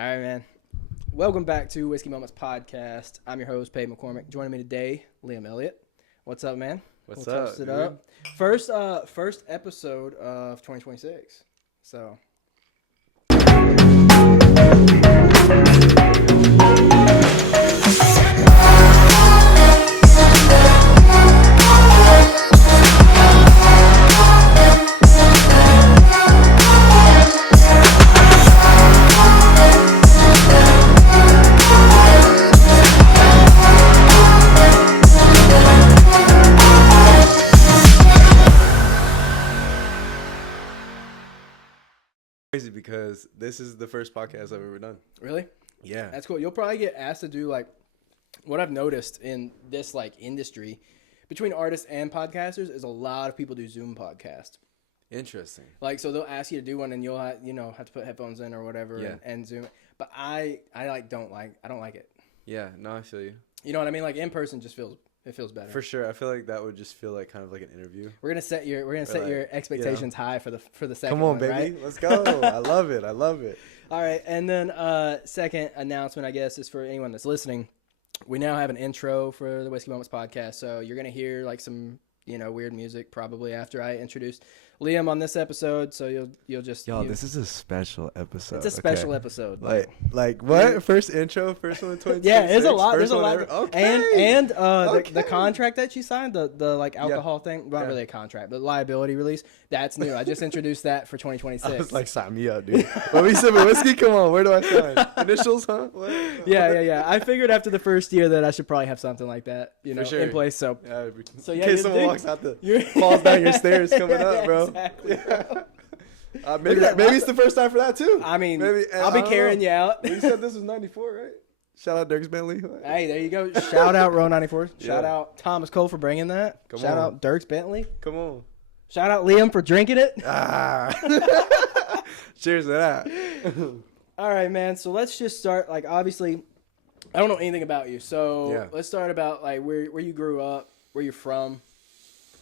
All right, man. Welcome back to Whiskey Moments Podcast. I'm your host, Peyton McCormick. Joining me today, Liam Elliott. What's up, man? What's we'll up? Toast it up. First episode of 2026. So. Crazy because this is the first podcast I've ever done. Really? Yeah. That's cool. You'll probably get asked to do like what I've noticed in this like industry between artists and podcasters is a lot of people do Zoom podcast. Interesting. Like, so they'll ask you to do one and you'll have to put headphones in or whatever and Zoom it. But I don't like it. Yeah, no, I feel you. You know what I mean? Like in person just feels better. For sure. I feel like that would just feel like kind of like an interview. We're gonna set your expectations high for the second Come on, one, baby. right? Let's go. I love it. All right, and then second announcement, I guess, is for anyone that's listening. We now have an intro for the Whiskey Moments podcast, so you're gonna hear like some weird music probably after I introduce Liam on this episode. So you'll just this is a special episode. It's a special episode. Like what? First intro, first one in 2026? Yeah, there's a lot. There's a lot. Okay. And the contract that she signed, the like alcohol thing, not really a contract, but liability release. That's new. I just introduced that for 2026. I was like, sign me up, dude. When we sipping whiskey, come on, where do I sign? Initials, huh? What? Yeah. I figured after the first year that I should probably have something like that, in place. So in case someone walks out falls down your stairs coming up, bro. Exactly. Maybe it's the first time for that too. I mean, I'll be carrying you out. You said this was 94, right? Shout out Dirks Bentley. Hey, there you go. Shout out Row 94. Shout out Thomas Cole for bringing that. Shout out Dirks Bentley. Come on. Shout out Liam for drinking it. Cheers to that. All right, man. So let's just start. Like, obviously, I don't know anything about you. So let's start about like where you grew up, where you're from.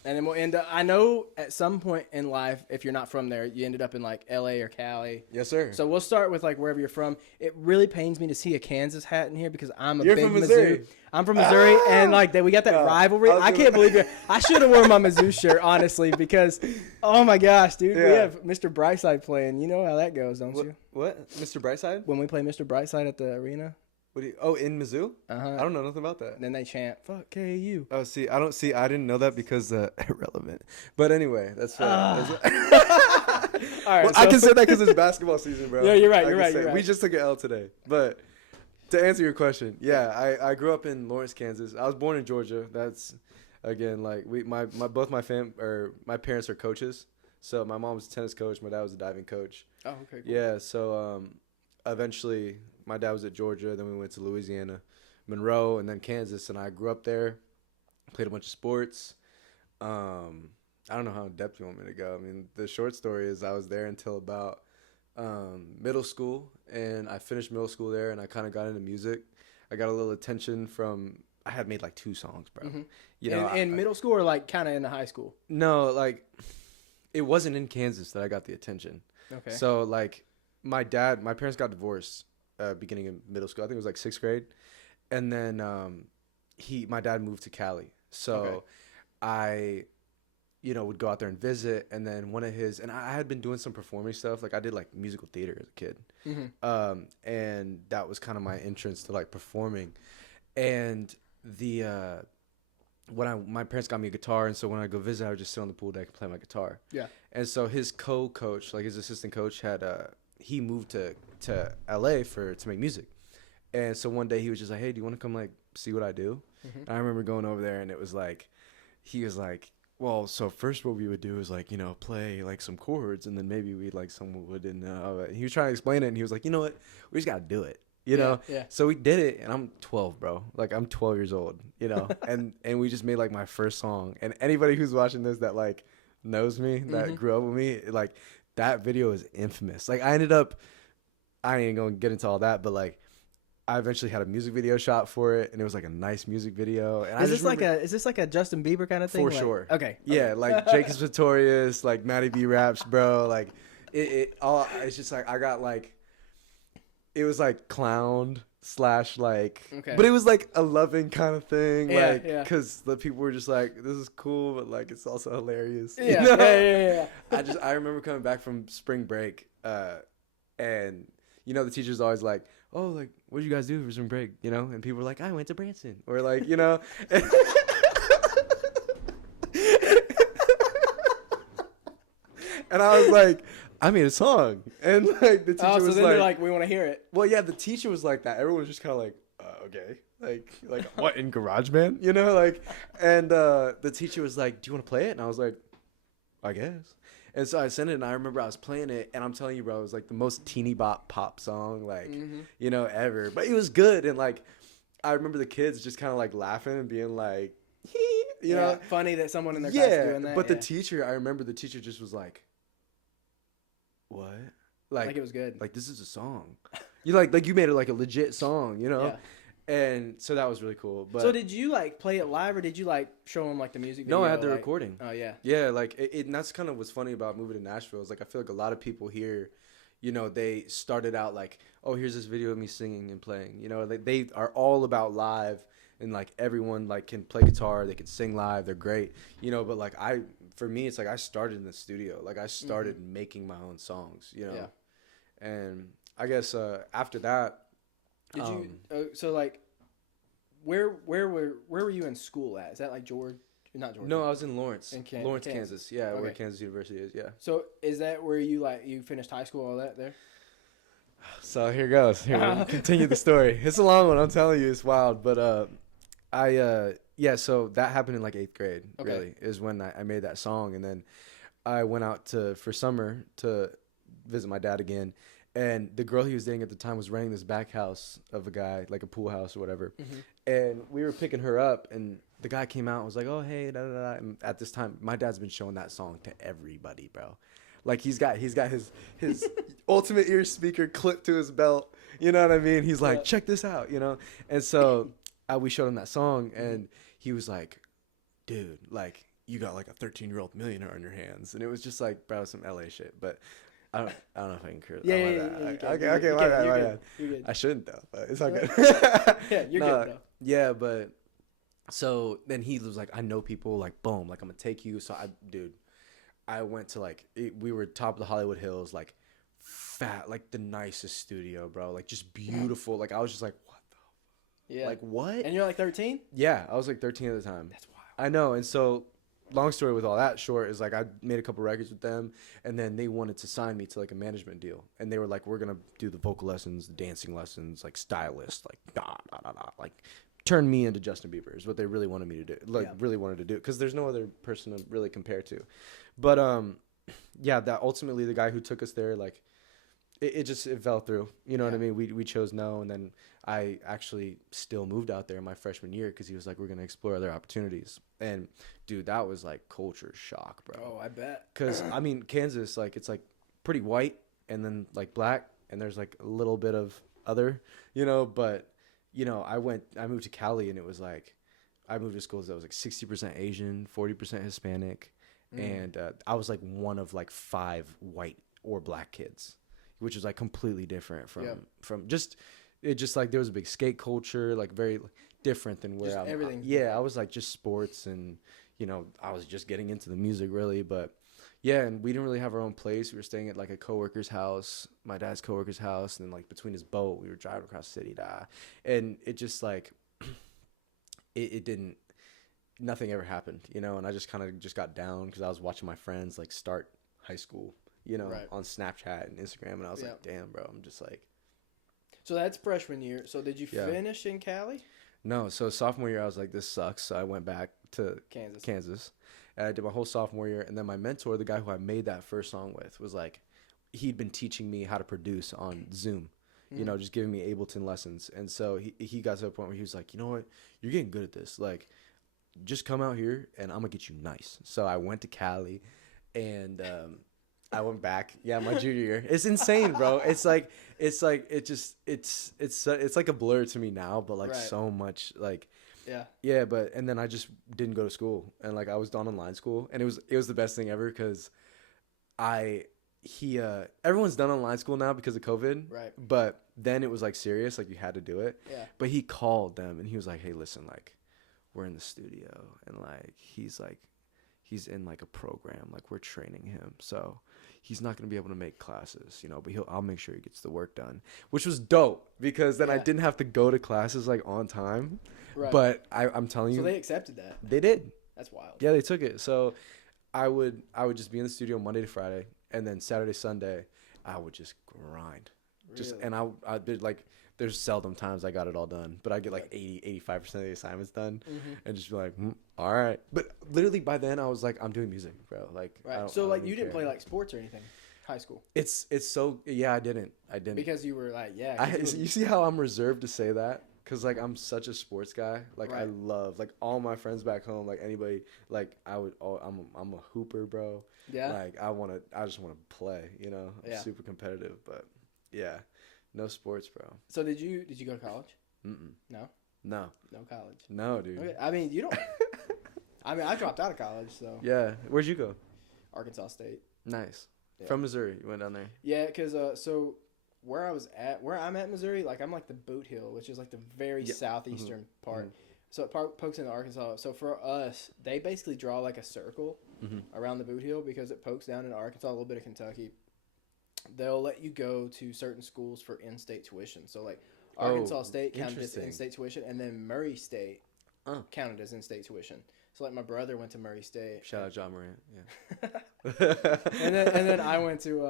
And then we'll end up, I know at some point in life, if you're not from there, you ended up in like LA or Cali. Yes, sir. So we'll start with like wherever you're from. It really pains me to see a Kansas hat in here because I'm You're big from Missouri. I'm from Missouri, and like we got that rivalry. I can't believe it. I should have worn my Mizzou shirt, honestly, because oh my gosh, dude, we have Mr. Brightside playing. You know how that goes, don't you? What? Mr. Brightside? When we play Mr. Brightside at the arena. In Mizzou? Uh-huh. I don't know nothing about that. And then they chant, "Fuck KU." Oh, I didn't know that because irrelevant. But anyway, that's all right. Well, I can say that because it's basketball season, bro. Yeah, you're right. We just took an L today. But to answer your question, I grew up in Lawrence, Kansas. I was born in Georgia. That's again like my parents are coaches. So my mom was a tennis coach, my dad was a diving coach. Oh, okay. Cool. Yeah, so eventually my dad was at Georgia, then we went to Louisiana, Monroe, and then Kansas, and I grew up there, played a bunch of sports. I don't know how in depth you want me to go. I mean, the short story is I was there until about middle school, and I finished middle school there, and I kind of got into music. I got a little attention I had made like 2 songs, bro. Mm-hmm. In middle school or like kind of in the high school? No, like it wasn't in Kansas that I got the attention. Okay. So like my parents got divorced beginning of middle school. I think it was like 6th grade. And then my dad moved to Cali. So I would go out there and visit, and then I had been doing some performing stuff. Like I did like musical theater as a kid. Mm-hmm. And that was kind of my entrance to like performing. And my parents got me a guitar, and so when I go visit, I would just sit on the pool deck and play my guitar. Yeah. And so his co-coach, like his assistant coach, had he moved to LA to make music. And so one day he was just like, "Hey, do you want to come like see what I do?" Mm-hmm. And I remember going over there, and it was like, he was like, "Well, so first what we would do is like, play like some chords, and then maybe we'd like someone would." And he was trying to explain it, and he was like, "You know what? We just got to do it." Yeah. So we did it, and I'm 12, bro. Like I'm 12 years old, and we just made like my first song. And anybody who's watching this that like knows me, that grew up with me, like that video is infamous. Like I ain't gonna get into all that, but like I eventually had a music video shot for it, and it was like a nice music video. And is this like a Justin Bieber kind of thing? For sure. Okay. Yeah, like Jake is Victorious, like Matty B raps, bro. Like it's just like I got like it was like clowned / like, but it was like a loving kind of thing, like, because the people were just like, this is cool, but like it's also hilarious. Yeah, you know? Yeah. I remember coming back from spring break, and you know the teacher's always like, oh, like, what did you guys do for spring break? You know, and people were like, I went to Branson, or like, you know. And I was like, I made a song, and like the teacher was like, we want to hear it. Well, yeah, the teacher was like that. Everyone was just kind of like, okay, like what, in GarageBand, you know, like, and the teacher was like, do you want to play it? And I was like, I guess. And so I sent it, and I remember I was playing it, and I'm telling you, bro, it was like the most teeny bop pop song, like, you know, ever. But it was good, and like, I remember the kids just kind of like laughing and being like, you know, funny that someone in their class is doing that. But the teacher, I remember the teacher just was like, what? Like it was good. Like, this is a song. You like you made it like a legit song, you know? Yeah. And so that was really cool. But so did you like play it live, or did you like show them like the music video? No, I had the recording. Oh yeah. Yeah, like and that's kind of what's funny about moving to Nashville is like I feel like a lot of people here, you know, they started out like, oh, here's this video of me singing and playing. You know, they are all about live, and like everyone like can play guitar, they can sing live, they're great. You know, but like for me, it's like I started in the studio. Like I started making my own songs, you know. Yeah. And I guess after that, did you? So like, where were you in school at? Is that like Georgia? Not Georgia. No, I was in Lawrence, Kansas. Yeah, where Kansas University is. Yeah. So is that where you finished high school? All that there. So here goes. Here, continue the story. It's a long one. I'm telling you, it's wild. But yeah, so that happened in like 8th grade, really, is when I made that song. And then I went out for summer to visit my dad again. And the girl he was dating at the time was renting this back house of a guy, like a pool house or whatever. And we were picking her up, and the guy came out and was like, oh, hey, da da da. And at this time, my dad's been showing that song to everybody, bro. Like he's got his ultimate ear speaker clipped to his belt. You know what I mean? He's like, check this out, you know? And so we showed him that song, and he was like, dude, like, you got like a 13-year-old millionaire on your hands. And it was just like, bro, some LA shit. But I don't know if I can curse. Okay, my bad. I shouldn't, though, but it's all good. Yeah, you're good, though. Yeah, but so then he was like, I know people, like, boom, like, I'm going to take you. So, I went to, like, we were top of the Hollywood Hills, like, fat, like, the nicest studio, bro. Like, just beautiful. Like, I was just like, what the? Yeah. Like, what? And you're like 13? Yeah, I was like 13 at the time. That's wild. I know. And so, long story with all that short is, like, I made a couple records with them, and then they wanted to sign me to, like, a management deal. And they were like, we're going to do the vocal lessons, the dancing lessons, like, stylist, like, like, turn me into Justin Bieber is what they really wanted me to do. Like, really wanted to do. Because there's no other person to really compare to. But, yeah, that ultimately the guy who took us there, like, it fell through. You know what I mean? We chose no, and then I actually still moved out there my freshman year because he was like, we're going to explore other opportunities. And, dude, that was, like, culture shock, bro. Oh, I bet. Because, I mean, Kansas, like, it's, like, pretty white and then, like, black, and there's, like, a little bit of other, you know, but, you know, I moved to Cali, and it was, like, I moved to schools that was, like, 60% Asian, 40% Hispanic, and I was, like, one of, like, 5 white or black kids, which is, like, completely different from just like there was a big skate culture, like very different than where everything. I was like just sports, and you know I was just getting into the music really, but yeah, and we didn't really have our own place. We were staying at like a coworker's house, my dad's coworker's house, and then like between his boat we were driving across the city, and it just like it didn't, nothing ever happened, you know, and I just kind of just got down because I was watching my friends like start high school, you know, on Snapchat and Instagram, and I was like, damn, bro, I'm just like. So that's freshman year. So did you finish in Cali? No. So sophomore year, I was like, this sucks. So I went back to Kansas. And I did my whole sophomore year. And then my mentor, the guy who I made that first song with, was like, he'd been teaching me how to produce on Zoom, you know, just giving me Ableton lessons. And so he got to a point where he was like, you know what? You're getting good at this. Like, just come out here and I'm going to get you nice. So I went to Cali, and I went back. Yeah, my junior year. It's insane, bro. It's like a blur to me now, but like so much like yeah. But and then I just didn't go to school, and like I was done online school, and it was the best thing ever because I he everyone's done online school now because of COVID. Right. But then it was like serious, like you had to do it. Yeah. But he called them and he was like, "Hey, listen, like we're in the studio and like he's in like a program, like we're training him. So he's not going to be able to make classes, you know, but I'll make sure he gets the work done," which was dope because then I didn't have to go to classes like on time. Right. But I'm telling you. So they accepted that. They did. That's wild. Yeah, they took it. So I would just be in the studio Monday to Friday, and then Saturday, Sunday, I would just grind. Really? And I did like, there's seldom times I got it all done, but I get like 85% of the assignments done, and just be like, all right. But literally by then I was like, I'm doing music, bro. Like, right. So like you didn't play like sports or anything, high school? It's so I didn't. Because you were like, you see how I'm reserved to say that? Cause like I'm such a sports guy. Like I love like all my friends back home. Like anybody. Like I'm a hooper, bro. Yeah. Like I just wanna play. You know. I'm super competitive, but yeah, no sports, bro. So did you go to college? No. No college. No, dude. Okay. I mean, you don't. I mean, I dropped out of college, so. Yeah. Where'd you go? Arkansas State. Nice. Yeah. From Missouri, you went down there. Yeah, cause so. Where I'm at Missouri, like I'm like the Boot Hill, which is like the very southeastern part. So it pokes into Arkansas. So for us, they basically draw like a circle around the Boot Hill because it pokes down into Arkansas, a little bit of Kentucky. They'll let you go to certain schools for in-state tuition. So like Arkansas State counted as in-state tuition, and then Murray State counted as in-state tuition. So like my brother went to Murray State. Shout out John Morant. Yeah. and then I went to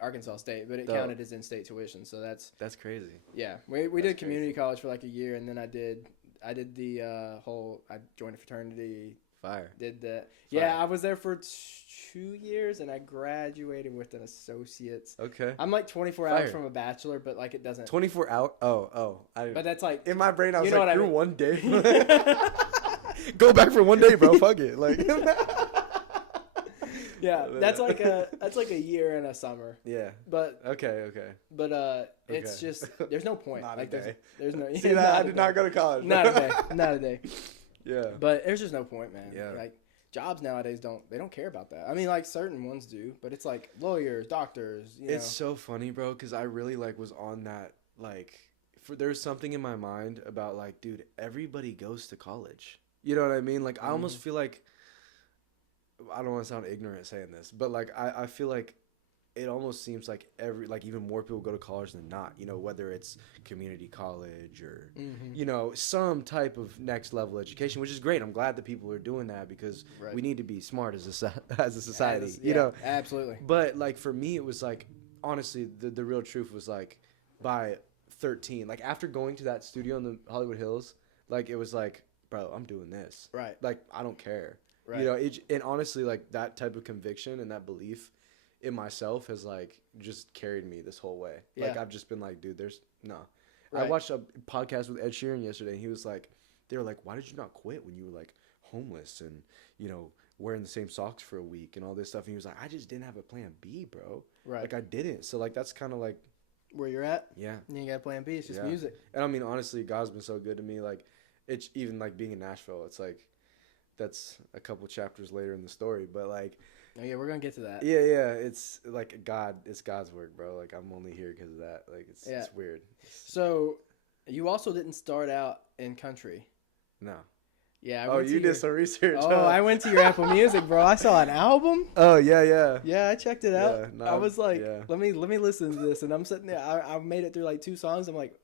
Arkansas State, but it counted as in-state tuition. So that's crazy. Yeah, we did community college for like a year, and then I did the I joined a fraternity. Fire. Did that. Yeah, I was there for 2 years, and I graduated with an associate's. Okay. I'm like 24 hours from a bachelor, but like it doesn't. 24 hours? Oh. But that's like in my brain. I was like, you're 1 day. Go back for 1 day, bro. Fuck it. Like. Yeah, that's like a year and a summer. Yeah. But okay. But it's just there's no point. Not like a day. There's no. See that? I did not go to college. Not a day. Yeah. But there's just no point, man. Yeah. Like jobs nowadays don't care about that. I mean, like certain ones do, but it's like lawyers, doctors. It's so funny, bro, because I really like was on that like. There's something in my mind about like, dude, everybody goes to college. You know what I mean? Like, I almost feel like, I don't want to sound ignorant saying this, but like, I feel like it almost seems like even more people go to college than not, you know, whether it's community college or, you know, some type of next level education, which is great. I'm glad that people are doing that because we need to be smart as a society, you know? Absolutely. But like, for me, it was like, honestly, the real truth was like, by 13, like after going to that studio in the Hollywood Hills, like it was like, bro, I'm doing this. Right. Like, I don't care. Right. You know, and honestly, like that type of conviction and that belief in myself has like just carried me this whole way. Yeah. Like I've just been like, dude, there's no. Right. I watched a podcast with Ed Sheeran yesterday, and he was like, they were like, why did you not quit when you were like homeless and, you know, wearing the same socks for a week and all this stuff? And he was like, I just didn't have a plan B, bro. Right. Like I didn't. So like that's kind of like where you're at. Yeah. You ain't got a plan B. It's just music. And I mean, honestly, God's been so good to me. Like, it's even like being in Nashville. It's like, that's a couple chapters later in the story. But like, oh yeah, we're gonna get to that. Yeah. It's like it's God's work, bro. Like I'm only here because of that. Like it's weird. So, you also didn't start out in country. No. Yeah. You did some research. Oh, I went to your Apple Music, bro. I saw an album. Oh yeah. Yeah, I checked it out. Yeah, no, I was like, let me listen to this, and I'm sitting there. I made it through like 2 songs. I'm like,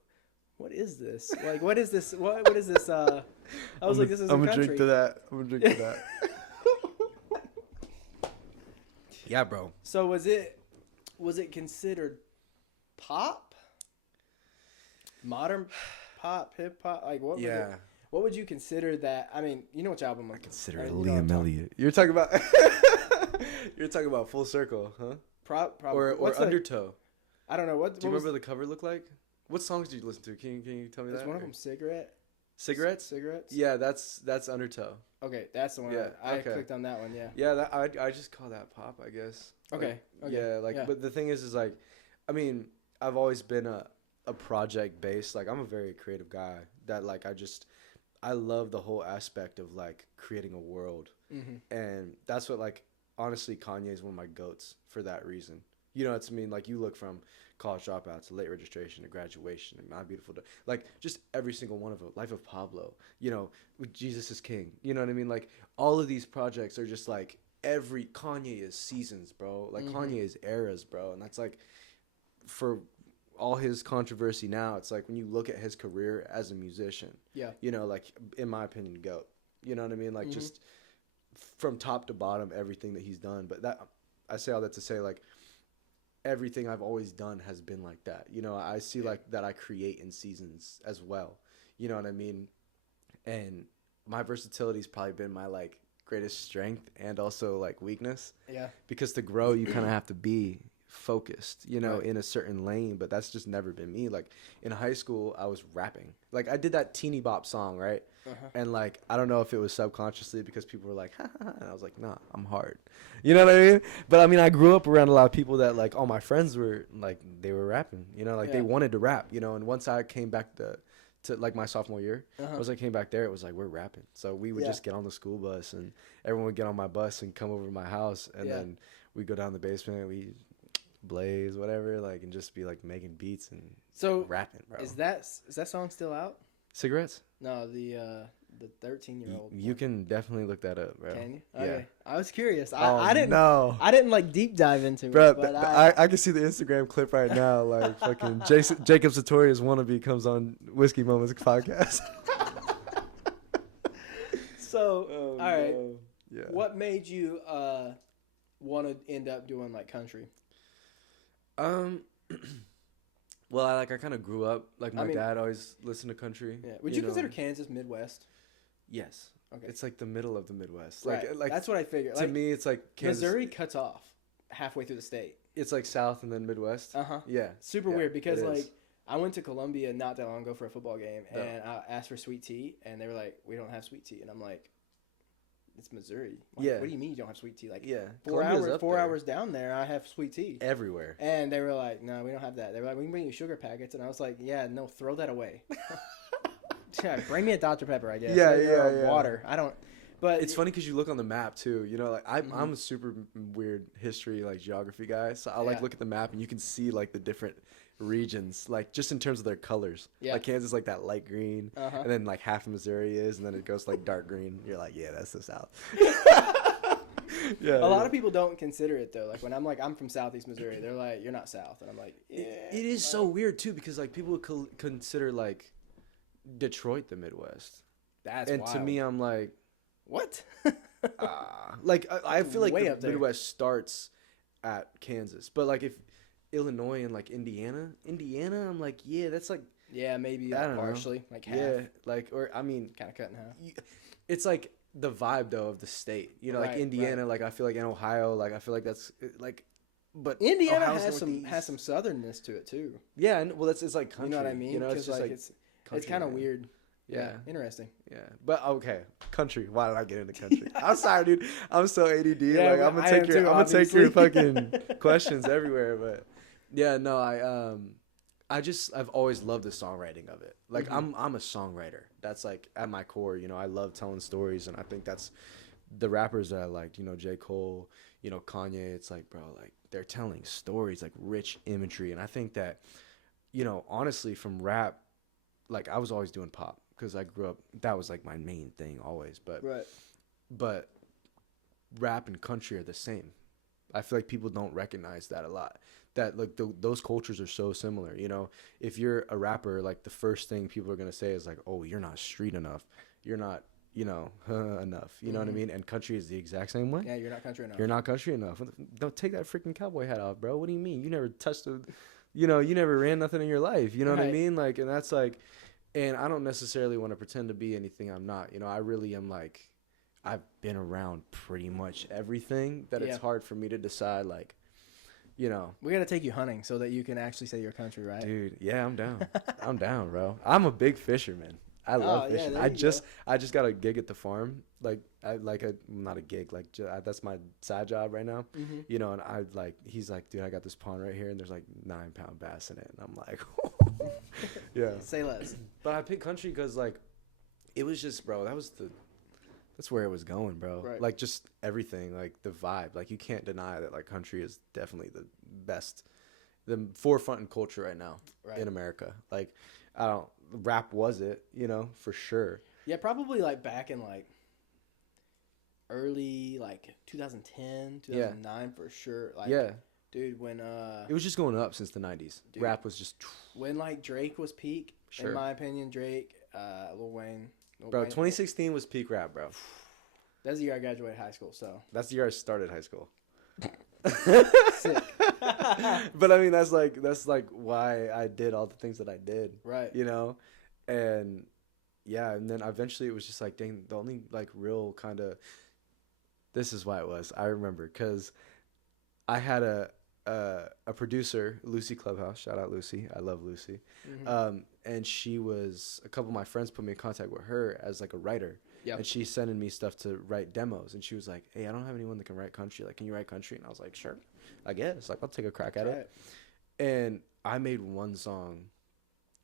what is this? Like, what is this? What is this? I was like, this is I'm a gonna country. drink to that. I'm gonna drink to that. Yeah, bro. So was it considered pop? Modern pop, hip hop? Like what? Yeah. What would you consider that? I mean, you know which album I consider it Liam Elliott. You're talking about Full Circle, huh? Probably. Or Undertow. I don't know. Do you remember the cover look like? What songs did you listen to? Can you tell me that? Is one of them Cigarette? Cigarettes? Yeah, that's Undertow. Okay, that's the one. Yeah, I clicked on that one. Yeah. Yeah, I just call that pop, I guess. Okay. Yeah, but the thing is like, I mean, I've always been a project based. Like, I'm a very creative guy. That like I love the whole aspect of like creating a world, and that's what like honestly, Kanye is one of my goats for that reason. You know what I mean? Like, you look from College Dropout to Late Registration to Graduation and My Beautiful Day. Like, just every single one of them. Life of Pablo, you know, with Jesus is King. You know what I mean? Like, all of these projects are just like, every Kanye is seasons, bro. Like, Kanye is eras, bro. And that's like, for all his controversy now, it's like when you look at his career as a musician, you know, like, in my opinion, GOAT. You know what I mean? Like, just from top to bottom, everything that he's done. But that, I say all that to say, like, everything I've always done has been like that. You know, I see like that I create in seasons as well. You know what I mean? And my versatility's probably been my like greatest strength and also like weakness. Yeah. Because to grow, you kind of have to be focused, you know, in a certain lane, but that's just never been me. Like, in high school, I was rapping. Like, I did that teeny bop song, right? And like, I don't know if it was subconsciously because people were like, ha, ha, ha. And I was like, nah, I'm hard. You know what I mean? But I mean, I grew up around a lot of people that like, all my friends were like, they were rapping, you know, like they wanted to rap, you know. And once I came back to like my sophomore year, once I came back there, it was like, we're rapping. So we would just get on the school bus and everyone would get on my bus and come over to my house. And then we'd go down the basement and we blaze, whatever, like, and just be like making beats and rapping, bro. Is that song still out? Cigarettes? No, the 13-year-old. You can definitely look that up, bro. Can you? Yeah. Okay. I was curious. I didn't know. I didn't like deep dive into bro, it. But I can see the Instagram clip right now. Like, fucking Jacob Sartorius wannabe comes on Whiskey Moments podcast. So, all right. Yeah. What made you want to end up doing like country? Well, I kind of grew up, like, my dad always listened to country. Yeah. Would you consider Kansas Midwest? Yes. Okay. It's like the middle of the Midwest. Right. Like that's what I figured. To me, it's like Kansas. Missouri cuts off halfway through the state. It's like South and then Midwest. Yeah. Super weird because like I went to Columbia not that long ago for a football game and I asked for sweet tea and they were like, we don't have sweet tea, and I'm like, it's Missouri. Like, what do you mean you don't have sweet tea? Like, 4 hours down there, I have sweet tea everywhere. And they were like, no, we don't have that. They were like, we can bring you sugar packets, and I was like, yeah, no, throw that away. Yeah, bring me a Dr. Pepper, I guess. Yeah. Water. I don't. But it's funny because you look on the map too. You know, like I'm a super weird history, like geography guy. So I like look at the map and you can see like the different regions, like just in terms of their colors. Yeah. Like Kansas, like that light green, and then like half of Missouri is, and then it goes like dark green. You're like, yeah, that's the South. A lot of people don't consider it though. Like when I'm like, I'm from Southeast Missouri, they're like, you're not South, and I'm like, yeah. It is so weird too because like people would consider like Detroit the Midwest. That's and wild. To me, I'm like, what? Like I feel like the Midwest starts at Kansas, but like if Illinois and like Indiana, I'm like, yeah, that's like, yeah, maybe partially, like half. Yeah, like, or I mean, kind of cut in half. It's like the vibe though of the state, you know, like Indiana, like I feel like in Ohio, like I feel like that's like, but Indiana has some southernness to it too. Yeah, and well, it's like country. You know what I mean? You know, it's just like it's kind of weird. Yeah, interesting. Yeah, but okay, country. Why did I get into country? I'm sorry, dude. I'm so ADD. Yeah, like I'm gonna take your fucking questions everywhere. But yeah, no, I've always loved the songwriting of it. Like I'm a songwriter. That's like at my core. You know, I love telling stories, and I think that's the rappers that I liked. You know, J. Cole. You know, Kanye. It's like, bro, like they're telling stories, like rich imagery, and I think that, you know, honestly, from rap, like I was always doing pop. Because I grew up, that was like my main thing always. But rap and country are the same. I feel like people don't recognize that a lot. That like those cultures are so similar. You know, if you're a rapper, like the first thing people are gonna say is like, "Oh, you're not street enough. You're not, you know, enough." You know what I mean? And country is the exact same way. Yeah, you're not country enough. You're not country enough. Don't take that freaking cowboy hat off, bro. What do you mean? You never touched a, you know, you never ran nothing in your life. You know what I mean? Like, and that's like. And I don't necessarily want to pretend to be anything I'm not. You know, I really am like, I've been around pretty much everything that it's hard for me to decide, like, you know. We got to take you hunting so that you can actually say your country, right? Dude, yeah, I'm down. I'm down, bro. I'm a big fisherman. I love fishing. I just got a gig at the farm. Like, not a gig. Like, that's my side job right now. You know, and he's like, dude, I got this pond right here, and there's like 9-pound bass in it. And I'm like, yeah. Say less. But I picked country because, like, it was just, bro, that was that's where it was going, bro. Right. Like just everything, like the vibe. Like you can't deny that like country is definitely the best, the forefront in culture right now in America. Like I don't rap was it, you know, for sure. Yeah, probably like back in like early like 2010, 2009 for sure. Like dude, when it was just going up since the 90s. Dude, rap was just when like Drake was peak, in my opinion, Drake, Lil Wayne. Bro, 2016 was peak rap, bro. That's the year I graduated high school, so. That's the year I started high school. Sick. But I mean, that's like why I did all the things that I did. Right. You know? And yeah, and then eventually it was just like, dang, the only like real kind of, this is why it was. I remember because I had a producer, Lucy Clubhouse. Shout out Lucy. I love Lucy. Mm-hmm. And she was, a couple of my friends put me in contact with her as like a writer. Yep. And she's sending me stuff to write demos. And she was like, hey, I don't have anyone that can write country. Like, can you write country? And I was like, sure, I guess. Like, I'll take a crack at it. And I made one song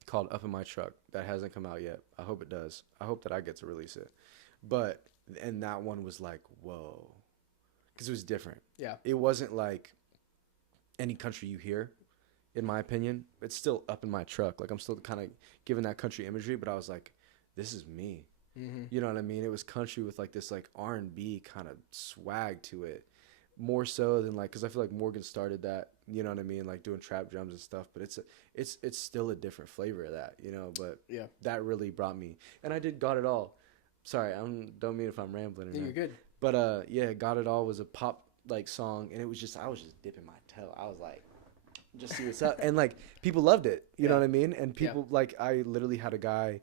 called Up in My Truck that hasn't come out yet. I hope it does. I hope that I get to release it. But, and that one was like, whoa. Because it was different. Yeah. It wasn't like any country you hear, in my opinion. It's still up in my truck. Like, I'm still kind of giving that country imagery, but I was like, this is me. Mm-hmm. You know what I mean? It was country with like this like R&B kind of swag to it, more so than like, because I feel like Morgan started that, you know what I mean, like doing trap drums and stuff. But it's still a different flavor of that, you know. But yeah, that really brought me. And I did Got It All. Sorry, don't mean if I'm rambling. Yeah, you're good. But yeah, Got It All was a pop like song, and it was just, I was just dipping my toe. I was like, just see what's up, and like people loved it. You know what I mean? And people like, I literally had a guy.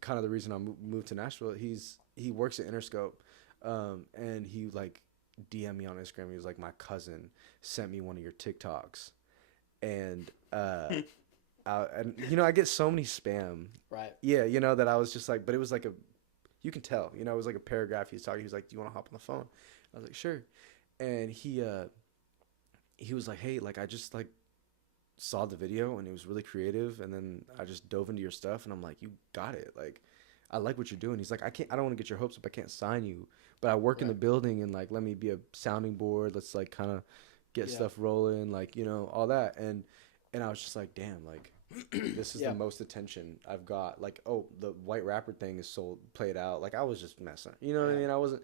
Kind of the reason I moved to Nashville, he works at Interscope, and he like DM'd me on Instagram. He was like, my cousin sent me one of your TikToks, and and you know, I get so many spam, right? Yeah, you know, that I was just like, but it was like you can tell, you know, it was like a paragraph. He was talking. He was like, do you want to hop on the phone? I was like, sure. And he was like, hey, like I just like saw the video and it was really creative, and then I just dove into your stuff, and I'm like, you got it, like I like what you're doing. He's like, I don't want to get your hopes up, I can't sign you, but I work in the building, and like let me be a sounding board, let's like kind of get stuff rolling, like, you know, all that. And I was just like, damn, like this is the most attention I've got. Like, oh, the white rapper thing is played out. Like I was just messing, you know what I mean? I wasn't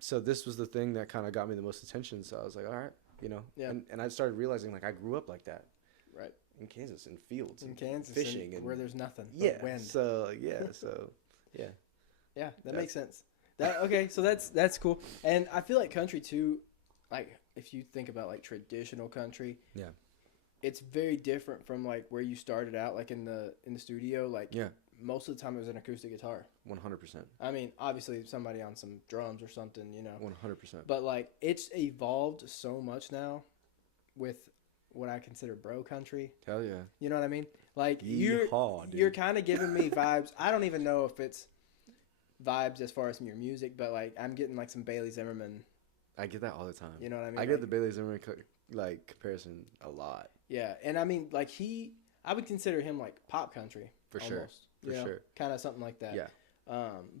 so this was the thing that kind of got me the most attention. So I was like, all right. You know, and I started realizing like I grew up like that, right? In Kansas, in fields, in Kansas, fishing, and where there's nothing. Yeah, wind. So that makes sense. So that's cool. And I feel like country too, like if you think about like traditional country, it's very different from like where you started out, like in the studio, like most of the time it was an acoustic guitar. 100%. I mean, obviously somebody on some drums or something, you know. 100%. But like it's evolved so much now with what I consider bro country. Hell yeah. You know what I mean? Like you're kind of giving me vibes. I don't even know if it's vibes as far as from your music, but like I'm getting like some Bailey Zimmerman. I get that all the time. You know what I mean? I get the Bailey Zimmerman like comparison a lot. Yeah, and I mean like I would consider him like pop country. For sure. For sure. Kind of something like that. Yeah.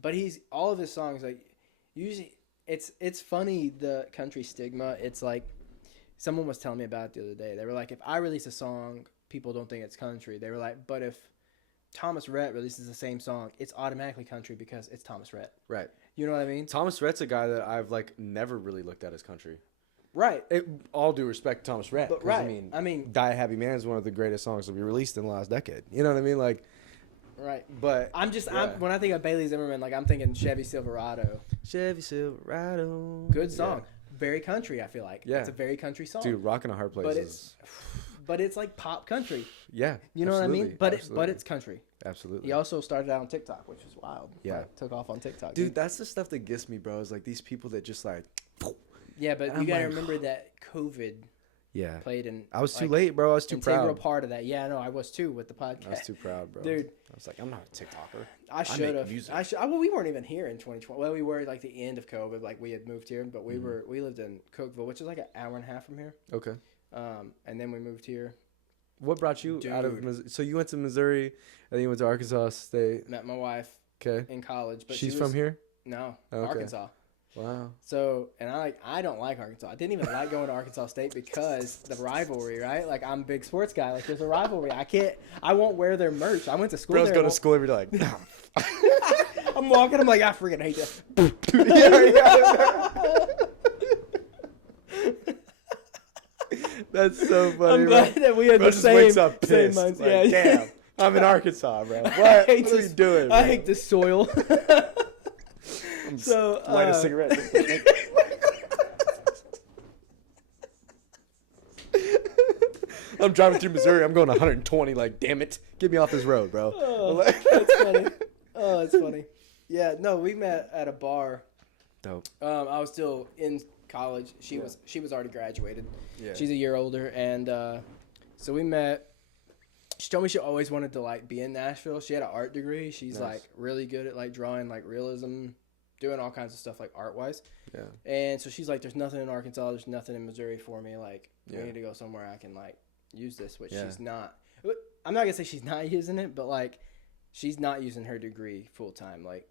But all of his songs, like usually it's funny, the country stigma. It's like someone was telling me about it the other day. They were like, if I release a song, people don't think it's country. They were like, but if Thomas Rhett releases the same song, it's automatically country because it's Thomas Rhett. Right. You know what I mean? Thomas Rhett's a guy that I've like never really looked at as country. Right. All due respect to Thomas Rhett. But right. I mean, Die a Happy Man is one of the greatest songs to be released in the last decade. You know what I mean? Like, right. But I'm when I think of Bailey Zimmerman, like I'm thinking Chevy Silverado. Chevy Silverado. Good song. Yeah. Very country, I feel like. Yeah. It's a very country song. Dude, Rockin' a Hard Place but it's like pop country. Yeah. You know what I mean? But it's country. Absolutely. He also started out on TikTok, which is wild. Yeah. Like, took off on TikTok. Dude, that's the stuff that gets me, bro. Is like these people that just like. Yeah, but you gotta remember that COVID. Yeah. Played in. I was too late, bro. I was too proud. Integral part of that. Yeah, no, I was too with the podcast. I was too proud, bro. Dude. I was like, I'm not a TikToker. I should have. Well, we weren't even here in 2020. Well, we were like the end of COVID. Like we had moved here, but we lived in Cookeville, which is like an hour and a half from here. Okay. And then we moved here. What brought you out of Missouri? So you went to Missouri, and then you went to Arkansas State. Met my wife. in college. But she's from here? No, Arkansas. Wow. So, and I don't like Arkansas. I didn't even like going to Arkansas State because the rivalry, right? Like, I'm a big sports guy. Like, there's a rivalry. I won't wear their merch. I went to school. Bros go to school every day like, I'm walking. I'm like, I freaking hate this. That's so funny. I'm glad that we had the same mindset. Like, damn, I'm in Arkansas, bro. What are you doing, bro? I hate the soil. So light a cigarette. I'm driving through Missouri. I'm going 120. Like, damn it, get me off this road, bro. Oh, that's funny. Oh, that's funny. Yeah, no, we met at a bar. Dope. I was still in college. She was already graduated. Yeah. She's a year older, and so we met. She told me she always wanted to like be in Nashville. She had an art degree. She's like really good at like drawing like realism, doing all kinds of stuff like art wise. Yeah. And so she's like, there's nothing in Arkansas, there's nothing in Missouri for me. Like, we need to go somewhere I can like use this, which she's not. I'm not gonna say she's not using it, but like she's not using her degree full time. Like,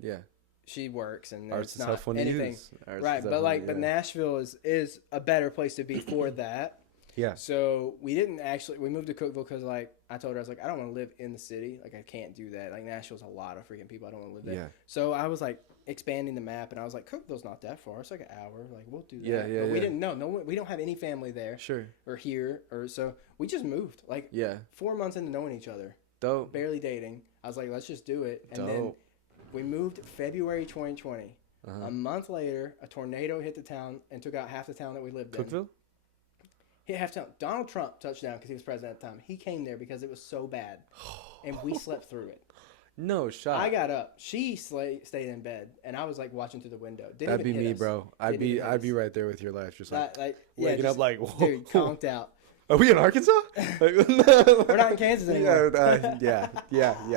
she works and art's it's not anything. Right. But like, but Nashville is a better place to be for that. Yeah. So we moved to Cookeville because like I told her, I was like, I don't want to live in the city. Like, I can't do that. Like, Nashville's a lot of freaking people. I don't want to live there. Yeah. So I was like expanding the map, and I was like, Cookeville's not that far. It's like an hour. Like, we'll do that. Yeah. But we didn't know. We don't have any family there. Sure. Or here. So we just moved. Like, 4 months into knowing each other. Dope. Barely dating. I was like, let's just do it. And then we moved February 2020. A month later, a tornado hit the town and took out half the town that we lived in. Cookeville? Hit half town. Donald Trump touched down because he was president at the time. He came there because it was so bad, and we slept through it. No shot. I got up. She stayed in bed, and I was like watching through the window. That'd be me, bro. I'd be right there with your life, just like waking up like, whoa, dude, conked out. Are we in Arkansas? We're not in Kansas anymore. Yeah.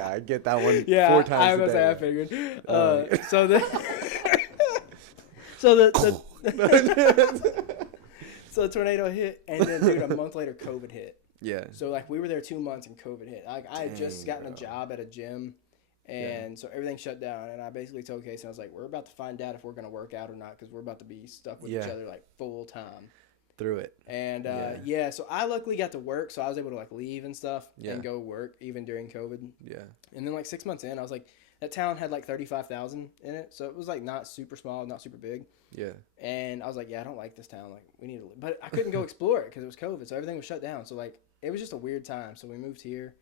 I get that one. Yeah, 4 times a day. I figured. So the tornado hit, and then, dude, a month later, COVID hit. Yeah. So, like, we were there 2 months, and COVID hit. Like, I had just gotten a job at a gym, and so everything shut down. And I basically told Casey, I was like, we're about to find out if we're going to work out or not, because we're about to be stuck with each other, like, full time. Through it. And, so I luckily got to work, so I was able to, like, leave and stuff and go work, even during COVID. Yeah. And then, like, 6 months in, I was like, that town had, like, 35,000 in it, so it was, like, not super small, not super big. Yeah. And I was like, I don't like this town. Like, we need to leave. But I couldn't go explore it because it was COVID, so everything was shut down. So, like, it was just a weird time. So we moved here.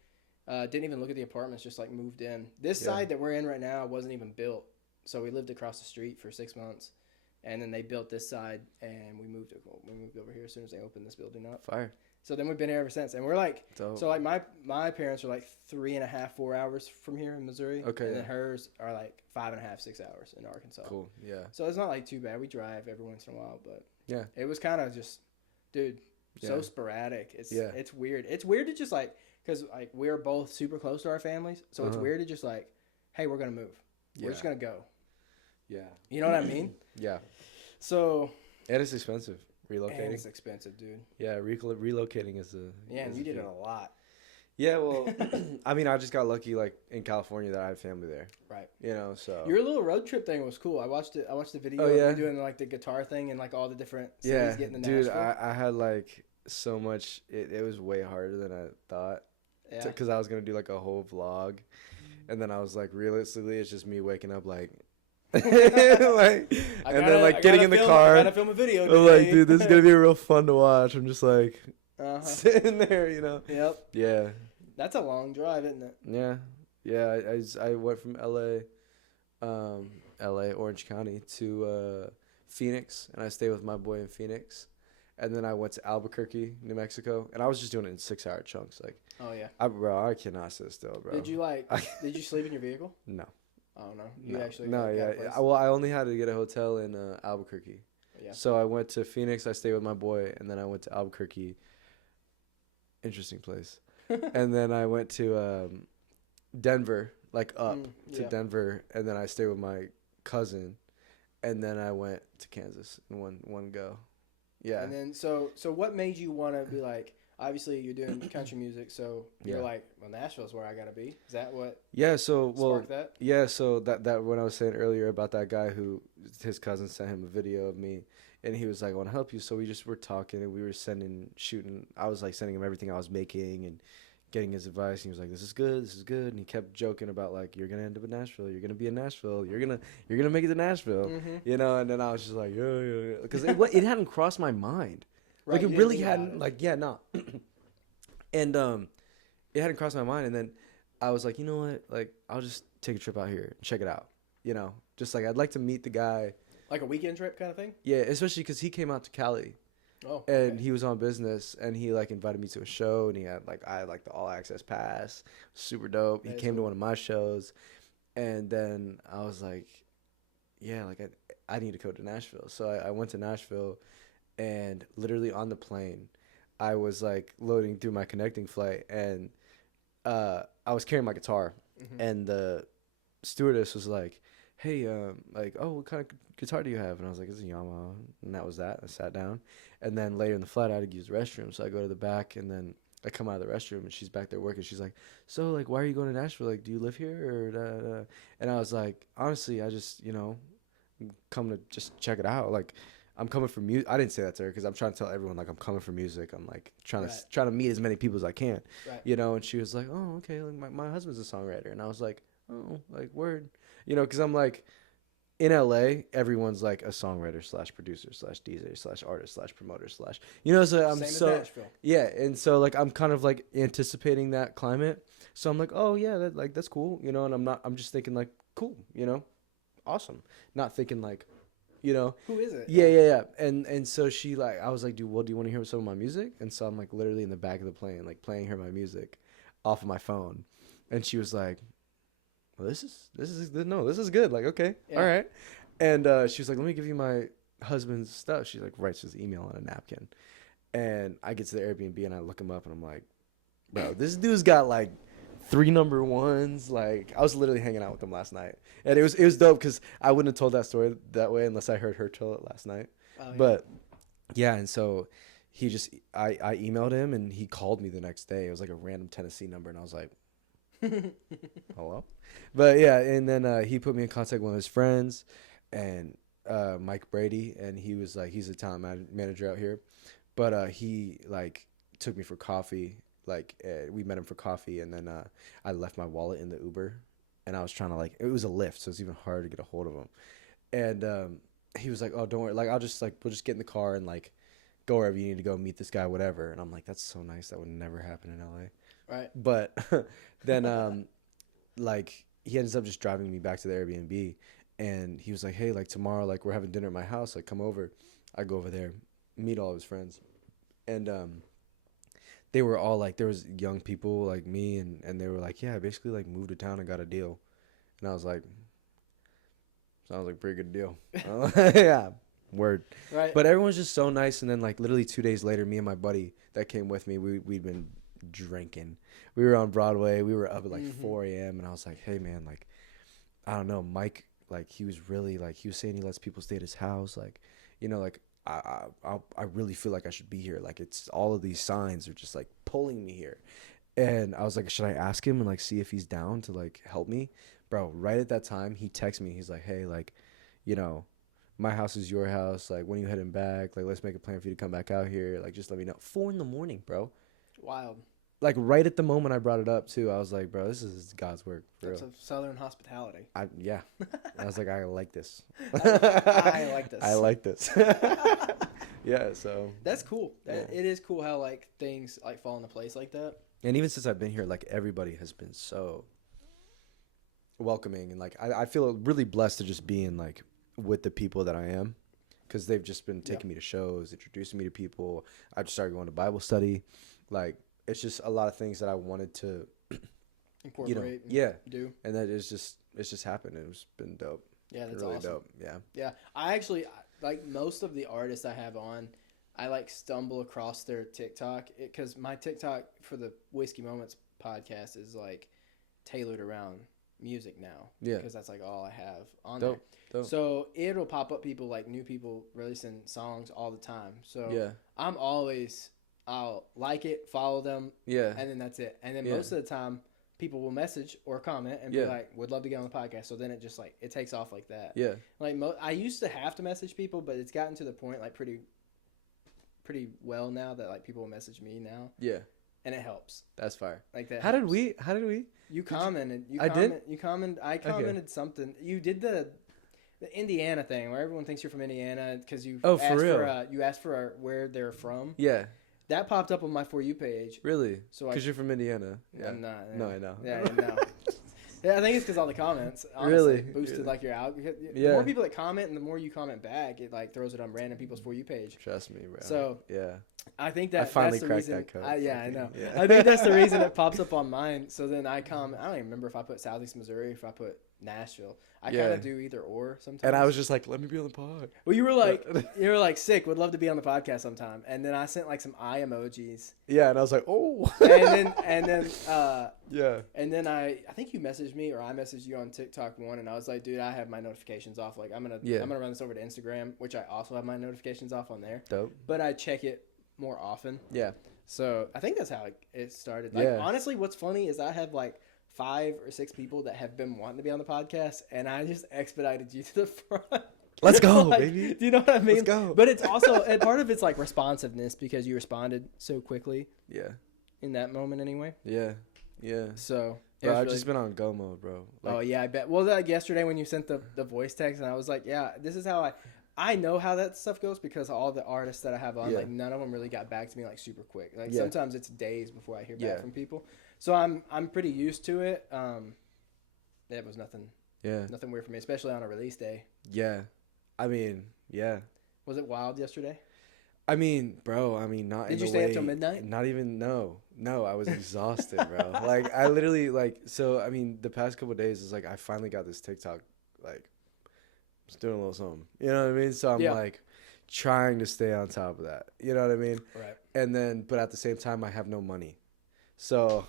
Didn't even look at the apartments, just, like, moved in. This side that we're in right now wasn't even built. So we lived across the street for 6 months. And then they built this side, and we moved over here as soon as they opened this building up. Fire. So then we've been here ever since. And we're like, so like my parents are like 3.5, 4 hours from here in Missouri. Okay. And then hers are like 5.5, 6 hours in Arkansas. Cool. Yeah. So it's not like too bad. We drive every once in a while, but it was kind of just, dude, so sporadic. It's weird. It's weird to just like, because like we're both super close to our families. So it's weird to just like, hey, we're going to move. We're just going to go. Yeah. You know what I mean? Yeah. So. And it's expensive. Relocating. And it's expensive, dude. Yeah, relocating is a... Yeah, and you did it a lot. Yeah, well, I mean, I just got lucky, like, in California that I have family there. Right. You know, so... Your little road trip thing was cool. I watched the video of you doing, like, the guitar thing and, like, all the different cities getting the Nashville. Dude, I had, like, so much... It was way harder than I thought. Yeah. Because I was going to do, like, a whole vlog. And then I was like, realistically, it's just me waking up, like... getting in the car. I gotta film a video. I'm like, dude, this is gonna be real fun to watch. I'm just like sitting there, you know. Yep. Yeah. That's a long drive, isn't it? Yeah. Yeah. I went from Orange County to Phoenix, and I stayed with my boy in Phoenix, and then I went to Albuquerque, New Mexico, and I was just doing it in 6-hour chunks. Like, oh yeah. I cannot sit still, bro. Did you did you sleep in your vehicle? No. I don't know. You actually Well, I only had to get a hotel in Albuquerque. Yeah. So I went to Phoenix. I stayed with my boy, and then I went to Albuquerque. Interesting place. And then I went to Denver, like up to Denver, and then I stayed with my cousin, and then I went to Kansas in one go. Yeah. And then so what made you want to be like, obviously you're doing country music, so you're like, well, Nashville's where I gotta be. Is that what? Yeah. So sparked that? Yeah. So that when I was saying earlier about that guy who his cousin sent him a video of me, and he was like, I want to help you. So we just were talking, and we were shooting. I was like sending him everything I was making and getting his advice. And he was like, this is good, this is good. And he kept joking about like, you're gonna end up in Nashville, you're gonna be in Nashville, you're gonna make it to Nashville, you know. And then I was just like, yeah, because it hadn't crossed my mind, right, like it really hadn't, like no. And it hadn't crossed my mind. And then I was like, you know what, like I'll just take a trip out here and check it out, you know, just like I'd like to meet the guy. Like a weekend trip kind of thing? Yeah, especially because he came out to Cali. Oh, and he was on business, and he like invited me to a show, and I had like the all access pass, super dope. He came to one of my shows, and then I was like, yeah, like I need to go to Nashville. So I went to Nashville, and literally on the plane, I was like loading through my connecting flight, and I was carrying my guitar, and the stewardess was like, hey, like, oh, what kind of guitar do you have? And I was like, it's a Yamaha. And that was that. I sat down. And then later in the flight, I had to use the restroom. So I go to the back, and then I come out of the restroom, and she's back there working. She's like, so, like, why are you going to Nashville? Like, do you live here? Or da, da? And I was like, honestly, I just, you know, come to just check it out. Like, I'm coming for music. I didn't say that to her because I'm trying to tell everyone, like, I'm coming for music. I'm, like, trying to meet as many people as I can, you know? And she was like, oh, okay. Like, my husband's a songwriter. And I was like, oh, like, word. You know, because I'm like, in LA, everyone's like a songwriter / producer / DJ / artist / promoter / you know, so I'm yeah, and so like I'm kind of like anticipating that climate. So I'm like, oh yeah, that's cool, you know, and I'm just thinking like, cool, you know, awesome. Not thinking like, you know, who is it? Yeah. And so she like, I was like, do you want to hear some of my music? And so I'm like literally in the back of the plane, like playing her my music off of my phone, and she was like, well, this is good. Like, okay, all right. And she was like, let me give you my husband's stuff. She like writes his email on a napkin, and I get to the Airbnb and I look him up, and I'm like, bro, this dude's got like 3 number ones. Like, I was literally hanging out with him last night, and it was dope because I wouldn't have told that story that way unless I heard her tell it last night. But yeah, and so I emailed him, and he called me the next day. It was like a random Tennessee number, and I was like, hello. But yeah, and then he put me in contact with one of his friends, and Mike Brady, and he was like, he's a talent manager out here, but he like took me for coffee. Like we met him for coffee, and then I left my wallet in the Uber, and I was trying to like, it was a Lyft, so it's even harder to get a hold of him. And he was like, oh, don't worry, like we'll just get in the car and like go wherever you need to go, meet this guy, whatever. And I'm like, that's so nice. That would never happen in LA. Right. But then like he ends up just driving me back to the Airbnb, and he was like, hey, like tomorrow, like we're having dinner at my house, like come over. I go over there, meet all of his friends, and they were all like, there was young people like me, and they were like, yeah, basically like moved to town and got a deal. And I was like, sounds like a pretty good deal. Yeah, word. Right. But everyone's just so nice. And then like literally 2 days later, me and my buddy that came with me, we'd been drinking. We were on Broadway. We were up at like 4 a.m. And I was like, hey man, like, I don't know, Mike, like he was really like, he was saying he lets people stay at his house. Like, you know, like I really feel like I should be here. Like it's all of these signs are just like pulling me here. And I was like, should I ask him and like see if he's down to like help me? Bro, right at that time, he texts me. He's like, hey, like, you know, my house is your house. Like, when are you heading back? Like, let's make a plan for you to come back out here. Like, just let me know. 4 a.m, bro. Wild. Like, right at the moment I brought it up, too, I was like, bro, this is God's work. That's a Southern hospitality. Yeah. I was like, I like this. I like this. I like this. Yeah, so. That's cool. Yeah. It is cool how, like, things, like, fall into place like that. And even since I've been here, like, everybody has been so welcoming. And, like, I feel really blessed to just be in, like, with the people that I am. Because they've just been taking me to shows, introducing me to people. I just started going to Bible study. Like, it's just a lot of things that I wanted to incorporate, do. And that it's just happened. It's been dope. Yeah, that's really awesome. Dope. Yeah. I actually like most of the artists I have on. I like stumble across their TikTok because my TikTok for the Whiskey Moments podcast is like tailored around music now. Yeah, because that's like all I have on dope. there. So it'll pop up people like new people releasing songs all the time. So yeah, I'm always I'll like it, follow them, yeah, and then that's it. And then most of the time, people will message or comment and be like, "Would love to get on the podcast." So then it just like it takes off like that. Yeah. Like I used to have to message people, but it's gotten to the point like pretty well now that like people will message me now. Yeah. And it helps. That's fire. Like that. How did we? You commented. I commented something. You did the Indiana thing where everyone thinks you're from Indiana because you you asked for where they're from. Yeah. That popped up on my For You page. Really? Because you're from Indiana. Yeah. I'm not. Yeah. No, I know. Yeah, I know. Yeah, I think it's because all the comments honestly, really boosted like your out. The more people that comment and the more you comment back, it like throws it on random people's For You page. Trust me, bro. So yeah, I think I finally that's the cracked reason. that code. I know. Yeah. I think that's the reason it pops up on mine. So then I comment. I don't even remember if I put Southeast Missouri, if I put Nashville. I kind of do either or sometimes. And I was just like, let me be on the pod. Well, you were like sick. Would love to be on the podcast sometime. And then I sent like some eye emojis. Yeah, and I was like, oh. and then yeah. And then I think you messaged me or I messaged you on TikTok one, and I was like, dude, I have my notifications off. Like I'm gonna run this over to Instagram, which I also have my notifications off on there. Dope. But I check it more often. Yeah. So I think that's how it started. Like honestly, what's funny is I have like 5 or 6 people that have been wanting to be on the podcast, and I just expedited you to the front. Let's go, like, baby. Do you know what I mean? Let's go. But it's also, and part of it's like responsiveness because you responded so quickly. Yeah. In that moment, anyway. Yeah. Yeah. So. Bro, I've just been on go mode, bro. Like, oh yeah, I bet. Well, like yesterday when you sent the voice text, and I was like, yeah, this is how I know how that stuff goes because all the artists that I have on, like none of them really got back to me like super quick. Like sometimes it's days before I hear back from people. So I'm pretty used to it. It was nothing weird for me, especially on a release day. Yeah. I mean, yeah. Was it wild yesterday? I mean, bro, not Did you stay up till midnight? Not even, no, I was exhausted, bro. Like, I literally, like, so, I mean, the past couple of days is like, I finally got this TikTok, like, just doing a little something, you know what I mean? So I'm like, trying to stay on top of that, you know what I mean? Right. And then, but at the same time, I have no money. So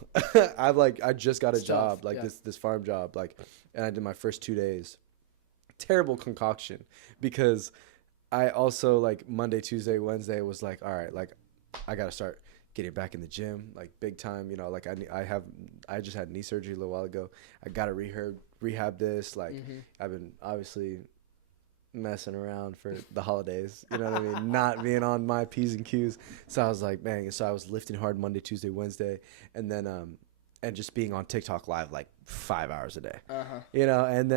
I just got a job, like this farm job, like, and I did my first 2 days. Terrible concoction because I also like Monday, Tuesday, Wednesday was like, all right, like I got to start getting back in the gym, like big time, you know, like I just had knee surgery a little while ago. I got to rehab this. Like I've been obviously messing around for the holidays, you know what I mean? Not being on my P's and Q's. So I was like, man, so I was lifting hard Monday, Tuesday, Wednesday, and then and just being on TikTok live like 5 hours a day. You know, and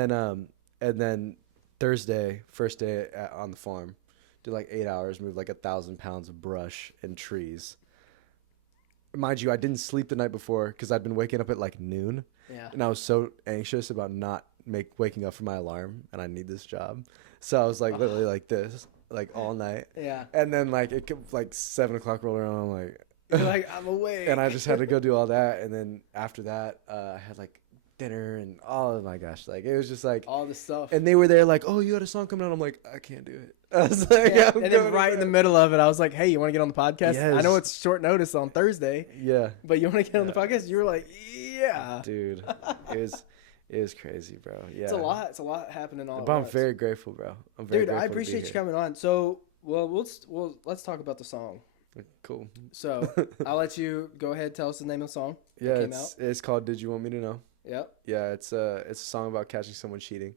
then Thursday, first day on the farm, did like 8 hours, moved like 1,000 pounds of brush and trees. Mind you, I didn't sleep the night before because I'd been waking up at like noon. Yeah. And I was so anxious about not waking up for my alarm, and I need this job. So I was like literally like this, like all night. Yeah. And then like it kept like 7 o'clock roll around. I'm like, you're like, I'm awake. And I just had to go do all that. And then after that, I had like dinner and oh my gosh, like it was just like all the stuff. And they were there like, oh, you had a song coming out. I'm like, I can't do it. I was like, and then right in the middle of it, I was like, hey, you want to get on the podcast? Yes. I know it's short notice on Thursday. Yeah. But you want to get on the podcast? You were like, yeah. Dude, it was crazy, bro. Yeah. It's a lot happening all at once. I'm very grateful, bro. I'm very grateful. I appreciate you coming on. So, let's talk about the song. Cool. So, I'll let you go ahead, tell us the name of the song. Yeah, it's called Did You Want Me to Know? Yep. Yeah, it's a song about catching someone cheating.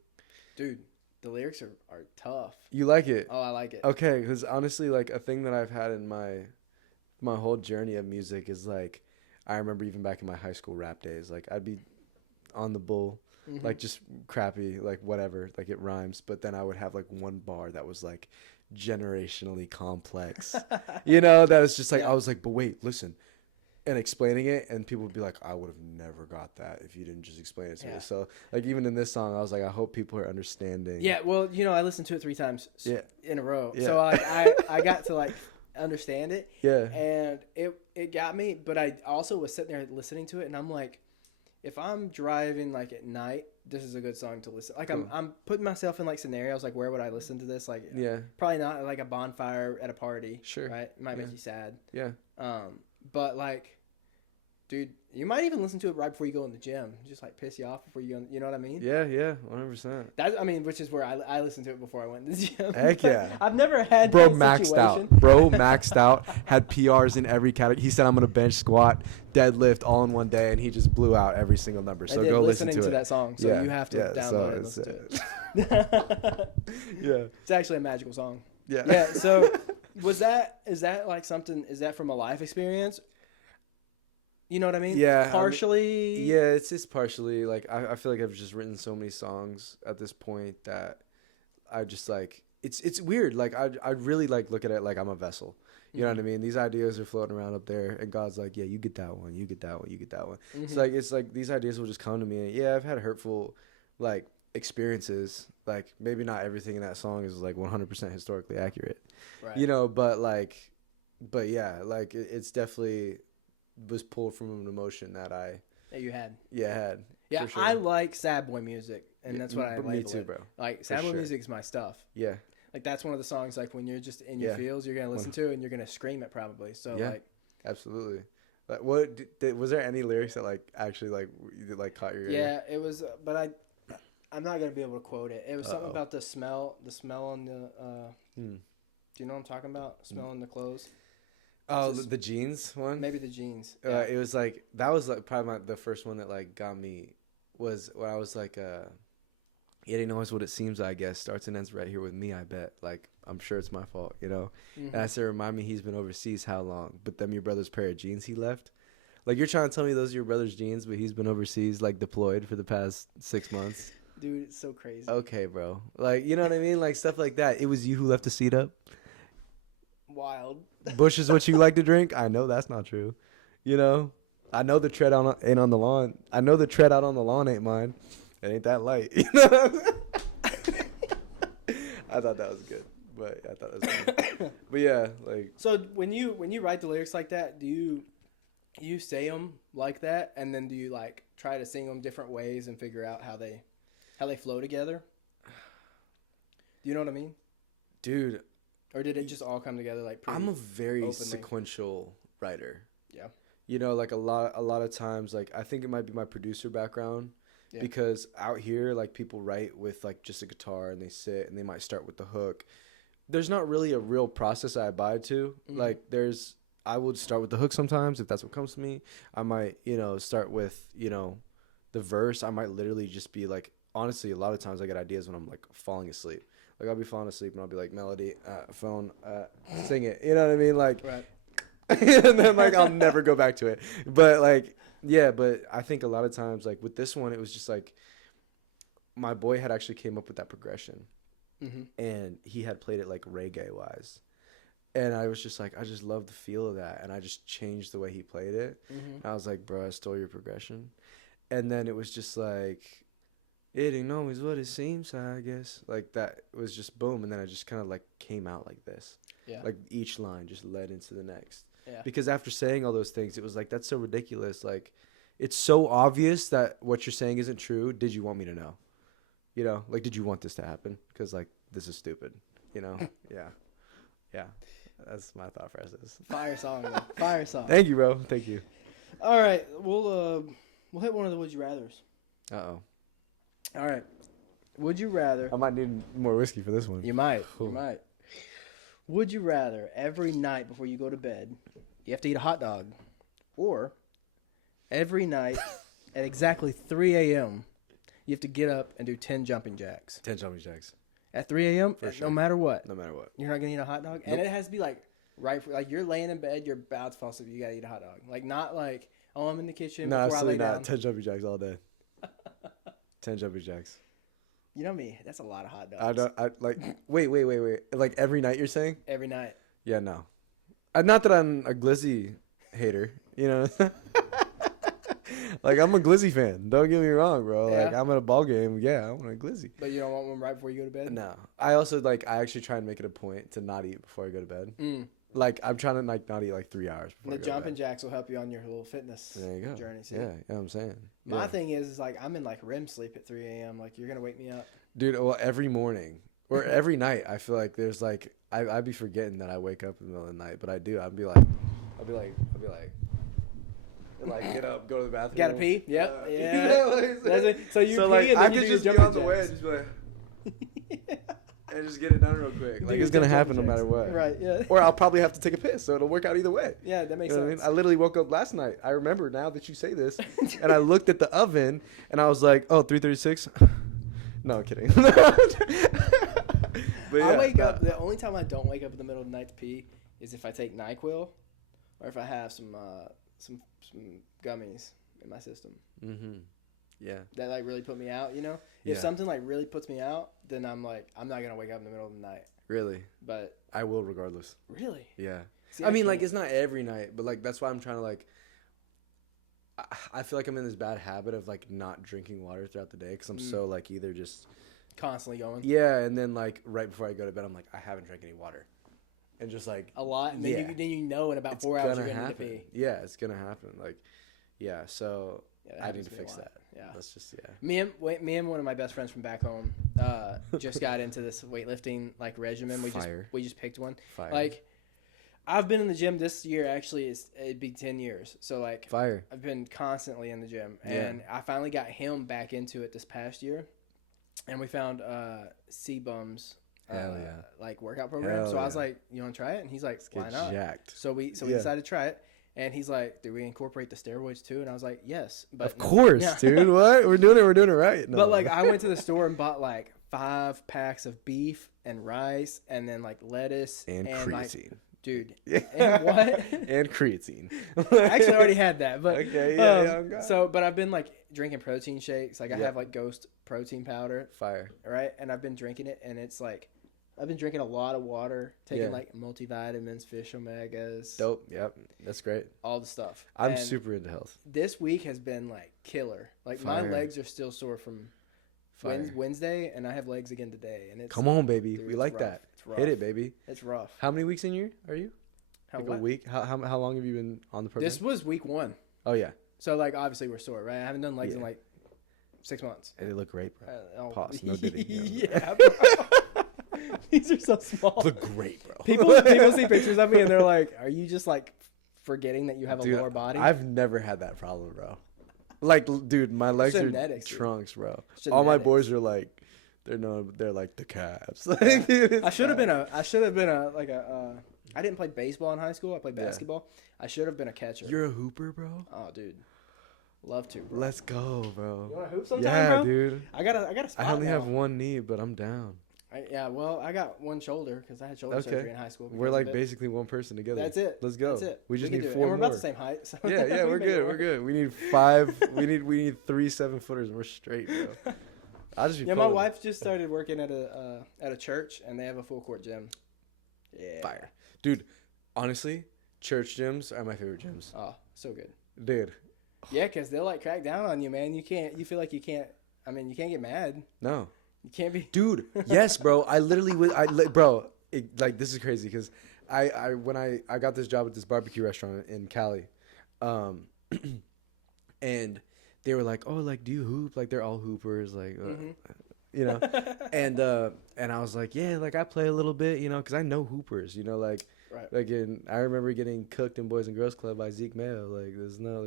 Dude, the lyrics are tough. You like it? Oh, I like it. Okay, because honestly, like a thing that I've had in my whole journey of music is like, I remember even back in my high school rap days, like I'd be on the bull, like just crappy, like whatever, like it rhymes, but then I would have like one bar that was like generationally complex, you know, that was just like, I was like, but wait, listen. And explaining it, and people would be like, I would have never got that if you didn't just explain it to me. So like even in this song, I was like, I hope people are understanding. Yeah, well, you know, I listened to it 3 times in a row. Yeah. So I got to like understand it. Yeah. And it got me, but I also was sitting there listening to it, and I'm like, if I'm driving like at night, this is a good song to listen. Like I'm putting myself in like scenarios, like where would I listen to this? Like probably not like a bonfire at a party. Sure. Right? It might make you sad. Yeah. But like, dude, You might even listen to it right before you go in the gym. Just like piss you off before you go. You know what I mean? Yeah, 100%. I mean, which is where I listened to it before I went to the gym. Heck yeah. I've never had Bro that maxed situation. out. Bro maxed out. Had PRs in every category. He said I'm gonna bench, squat, deadlift all in one day, and he just blew out every single number. So go listen to it. Listening to that song, so you have to download it and listen to it. Yeah. It's actually a magical song. Yeah. Yeah. So is that like something? Is that from a life experience? You know what I mean? Yeah. Partially. I mean, yeah, it's just partially. Like I feel like I've just written so many songs at this point that I just like it's weird. Like I really like look at it like I'm a vessel. You know what I mean? These ideas are floating around up there, and God's like, yeah, you get that one, you get that one, you get that one. It's like these ideas will just come to me. And yeah, I've had hurtful like experiences. Like maybe not everything in that song is like 100% historically accurate. Right. You know, but yeah, like it's definitely was pulled from an emotion that you had. Yeah, had. Yeah, sure. I like sad boy music, and that's what I label Me too, it. bro. Like sad boy music is my stuff. Yeah. Like that's one of the songs like when you're just in your feels, you're gonna listen to and you're gonna scream it probably. So like, absolutely. Like what was there any lyrics that like actually like caught your ear? Yeah, it was, but I'm not gonna be able to quote it. It was something about the smell on the. Do you know what I'm talking about? Smell on the clothes. Oh, the jeans one? Maybe the jeans. Yeah. It was like, that was like probably the first one that like got me was when I was like, it ain't always what it seems, I guess. Starts and ends right here with me, I bet. Like, I'm sure it's my fault, you know? And I said, remind me he's been overseas how long? But them your brother's pair of jeans he left? Like, you're trying to tell me those are your brother's jeans, but he's been overseas, like, deployed for the past 6 months? Dude, it's so crazy. Okay, bro. Like, you know what I mean? Like, stuff like that. It was you who left the seat up? Wild. Bush is what you like to drink? I know that's not true. You know? I know the tread ain't on the lawn. I know the tread out on the lawn ain't mine. It ain't that light. You know? I thought that was good. But I thought that was good. But yeah, like. So when you write the lyrics like that, do you say them like that, and then do you like try to sing them different ways and figure out how they flow together? Do you know what I mean? Dude. Or did it just all come together like pretty I'm a very openly? Sequential writer. Yeah. You know, like a lot of times, like I think it might be my producer background. Yeah. Because out here, like people write with like just a guitar and they sit and they might start with the hook. There's not really a real process I abide to. Like I would start with the hook sometimes if that's what comes to me. I might, start with, the verse. I might literally just be like, honestly, a lot of times I get ideas when I'm like falling asleep. Like I'll be falling asleep and I'll be like, melody, phone, sing it. You know what I mean? Like, right. And then like I'll never go back to it. But like, yeah, but I think a lot of times like with this one, it was just like my boy had actually came up with that progression, and he had played it like reggae wise, and I was just like, I just love the feel of that, and I just changed the way he played it. And I was like, bro, I stole your progression, and then it was just like. It ain't always what it seems, I guess. Like, that was just boom, and then I just kind of, like, came out like this. Yeah. Like, each line just led into the next. Yeah. Because after saying all those things, it was like, that's so ridiculous. Like, it's so obvious that what you're saying isn't true. Did you want me to know? You know? Like, did you want this to happen? Because, like, this is stupid. You know? Yeah. Yeah. That's my thought process. Fire song, man. Fire song. Thank you, bro. Thank you. All right. We'll hit one of the Would You Rathers. Uh-oh. All right. Would you rather... I might need more whiskey for this one. You might. Cool. You might. Would you rather every night before you go to bed, you have to eat a hot dog, or every night at exactly 3 a.m., you have to get up and do 10 jumping jacks? 10 jumping jacks. At 3 a.m.? For sure. No matter what? No matter what. You're not going to eat a hot dog? Nope. And it has to be like like you're laying in bed, you're about to fall asleep, you got to eat a hot dog. Like not like, oh, I'm in the kitchen before I lay down. No, 10 jumping jacks all day. 10 jumping jacks. You know me. That's a lot of hot dogs. Wait. Like every night you're saying? Every night. Yeah, no. Not that I'm a glizzy hater, you know? Like I'm a glizzy fan. Don't get me wrong, bro. Yeah. Like I'm at a ball game. Yeah, I want a glizzy. But you don't want one right before you go to bed? No. I also I actually try and make it a point to not eat before I go to bed. Like I'm trying to not eat like 3 hours before. And the jumping jacks will help you on your little fitness journey. See? Yeah, I'm saying. My thing is like I'm in like REM sleep at 3 a.m. Like you're gonna wake me up. Dude, well every morning or every night I feel like there's like I'd be forgetting that I wake up in the middle of the night, but I do. I'll be like. and like get up, go to the bathroom. Gotta pee. Yep. Yeah. So you so pee and then I you could do just your be on the jumping way jacks. and just be like, and just get it done real quick. Like it's gonna happen no matter what. Right. Yeah. Or I'll probably have to take a piss, so it'll work out either way. Yeah, that makes sense. sense. I mean? I literally woke up last night. I remember now that you say this, and I looked at the oven and I was like, oh, 336. No, I'm kidding. But yeah, I wake up. The only time I don't wake up in the middle of the night to pee is if I take NyQuil, or if I have some gummies in my system. Mm-hmm. Yeah. That like really put me out. You know, yeah. if something like really puts me out, then I'm like, I'm not gonna wake up in the middle of the night. Really. But I will regardless. Really. Yeah. See, I mean, like it's not every night, but like that's why I'm trying to like. I feel like I'm in this bad habit of like not drinking water throughout the day because I'm so like either just. Constantly going. Yeah, and then like right before I go to bed, I'm like, I haven't drank any water, and just like a lot. And then you know in about 4 hours you're gonna need to pee. Yeah, it's gonna happen. Like, yeah. So I need to fix that. Yeah, that's just Me and one of my best friends from back home just got into this weightlifting like regimen. We just picked one. Fire. Like I've been in the gym this year. Actually, it'd be 10 years. So like fire. I've been constantly in the gym, and I finally got him back into it this past year. And we found C-Bum's like workout program. So I was like, you want to try it? And he's like, why not? Jacked. So we decided to try it. And he's like, do we incorporate the steroids too? And I was like, yes. But of course, dude. What? We're doing it right. No. But like I went to the store and bought like 5 packs of beef and rice and then like lettuce and creatine. Like, dude. And what? And creatine. I actually already had that. But okay, yeah. But I've been like drinking protein shakes. Like I have like Ghost protein powder. Fire. Right? And I've been drinking it, and it's like I've been drinking a lot of water, taking like multivitamins, fish omegas. Dope. Yep. That's great. All the stuff. I'm super into health. This week has been like killer. Like my legs are still sore from Wednesday, and I have legs again today. And it's come on, baby. Dude, we like rough. that. It's rough. Hit it, baby. It's rough. How many weeks in here are you? A week? How long have you been on the program? This was week 1. Oh yeah. So like obviously we're sore, right? I haven't done legs in like 6 months. And they look great, bro. Pause. No diddy. Yeah, bro. These are so small. Look great, bro. People see pictures of me and they're like, "Are you just like forgetting that you have a lower body?" I've never had that problem, bro. Like, dude, my legs are trunks, bro. All my boys are like, they're like the Cavs. Like, dude, I should have been I didn't play baseball in high school. I played basketball. I should have been a catcher. You're a hooper, bro? Oh, dude. Love to, bro. Let's go, bro. You want to hoop sometime, bro? Yeah, dude. I got a spot I only now. have one knee, but I'm down. Well, I got one shoulder because I had shoulder surgery in high school. We're like basically one person together. That's it. Let's go. That's it. We just need 4 and more. we're about the same height. So yeah, we're good. We're good. We need 5. we need 3 7-footers, and we're straight, bro. I'll just be my wife just started working at a church, and they have a full court gym. Yeah. Fire, dude. Honestly, church gyms are my favorite gyms. Oh, so good, dude. Yeah, because they'll like crack down on you, man. You feel like you can't. I mean, you can't get mad. No. You can't be. Dude, yes, bro. I literally was. This is crazy because when I got this job at this barbecue restaurant in Cali, and they were like, oh, like, do you hoop? Like, they're all hoopers, like, you know, and I was like, yeah, like I play a little bit, you know, because I know hoopers, you know, like. Right. Like I remember getting cooked in Boys and Girls Club by Zeke Mayo. Like there's no,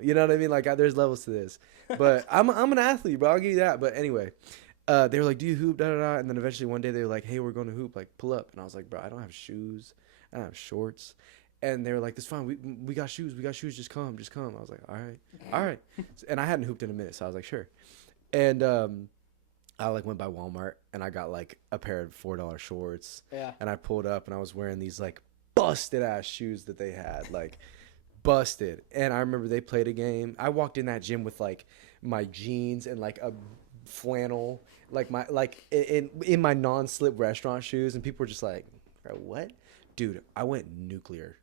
you know what I mean? Like there's levels to this, but I'm an athlete, bro. I'll give you that. But anyway, they were like, do you hoop? Da da da. And then eventually one day they were like, hey, we're going to hoop. Like pull up. And I was like, bro, I don't have shoes. I don't have shorts. And they were like, that's fine. We got shoes. We got shoes. Just come. I was like, all right. And I hadn't hooped in a minute, so I was like, sure. And I like went by Walmart and I got like a pair of $4 shorts. Yeah. And I pulled up and I was wearing these like busted ass shoes that they had, like busted. And I remember they played a game. I walked in that gym with like my jeans and like a flannel, like in my non-slip restaurant shoes, and people were just like, what? Dude, I went nuclear.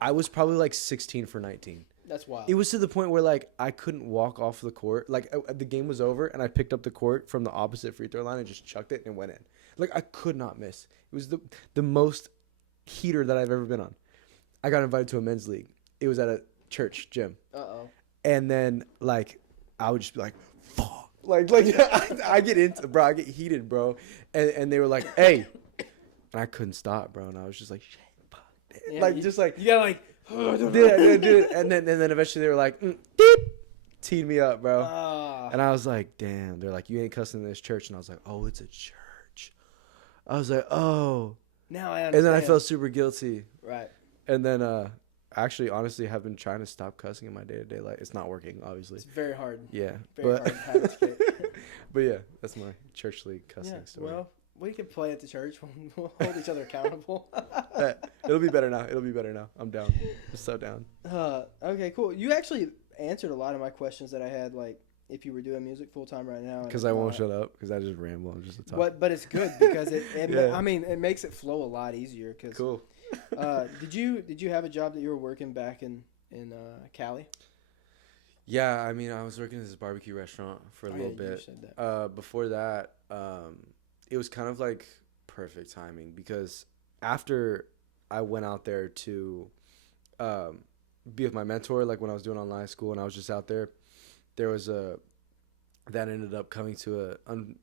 I was probably like 16 for 19. That's wild. It was to the point where like I couldn't walk off the court. Like the game was over and I picked up the court from the opposite free throw line and just chucked it and went in. Like I could not miss. It was the most heater that I've ever been on. I got invited to a men's league. It was at a church gym. Uh-oh. And then like I would just be like, fuck. Like I get into, bro. I get heated, bro. And they were like, hey. And I couldn't stop, bro. And I was just like, shit, fuck. Yeah, like just like you gotta like dude. And then eventually they were like, beep, teed me up, bro. And I was like, damn. They're like, you ain't cussing in this church. And I was like, oh, it's a church. I was like, oh. Now I understand. And then I felt super guilty. Right. And then actually, honestly, have been trying to stop cussing in my day-to-day life. It's not working, obviously. It's very hard. Yeah. Very hard habit to kick. But yeah, that's my churchly cussing story. Well, we can play at the church. We'll hold each other accountable. It'll be better now. I'm down. I'm so down. Okay, cool. You actually answered a lot of my questions that I had, like if you were doing music full time right now. Because I won't shut up. Because I just ramble. I'm just a talk. But it's good because I mean, it makes it flow a lot easier. Cause, cool. Did you have a job that you were working back in Cali? Yeah, I mean, I was working at this barbecue restaurant for a little bit. You said that. Before that, it was kind of like perfect timing because after I went out there to be with my mentor, like when I was doing online school and I was just out there, there was that ended up coming to I don't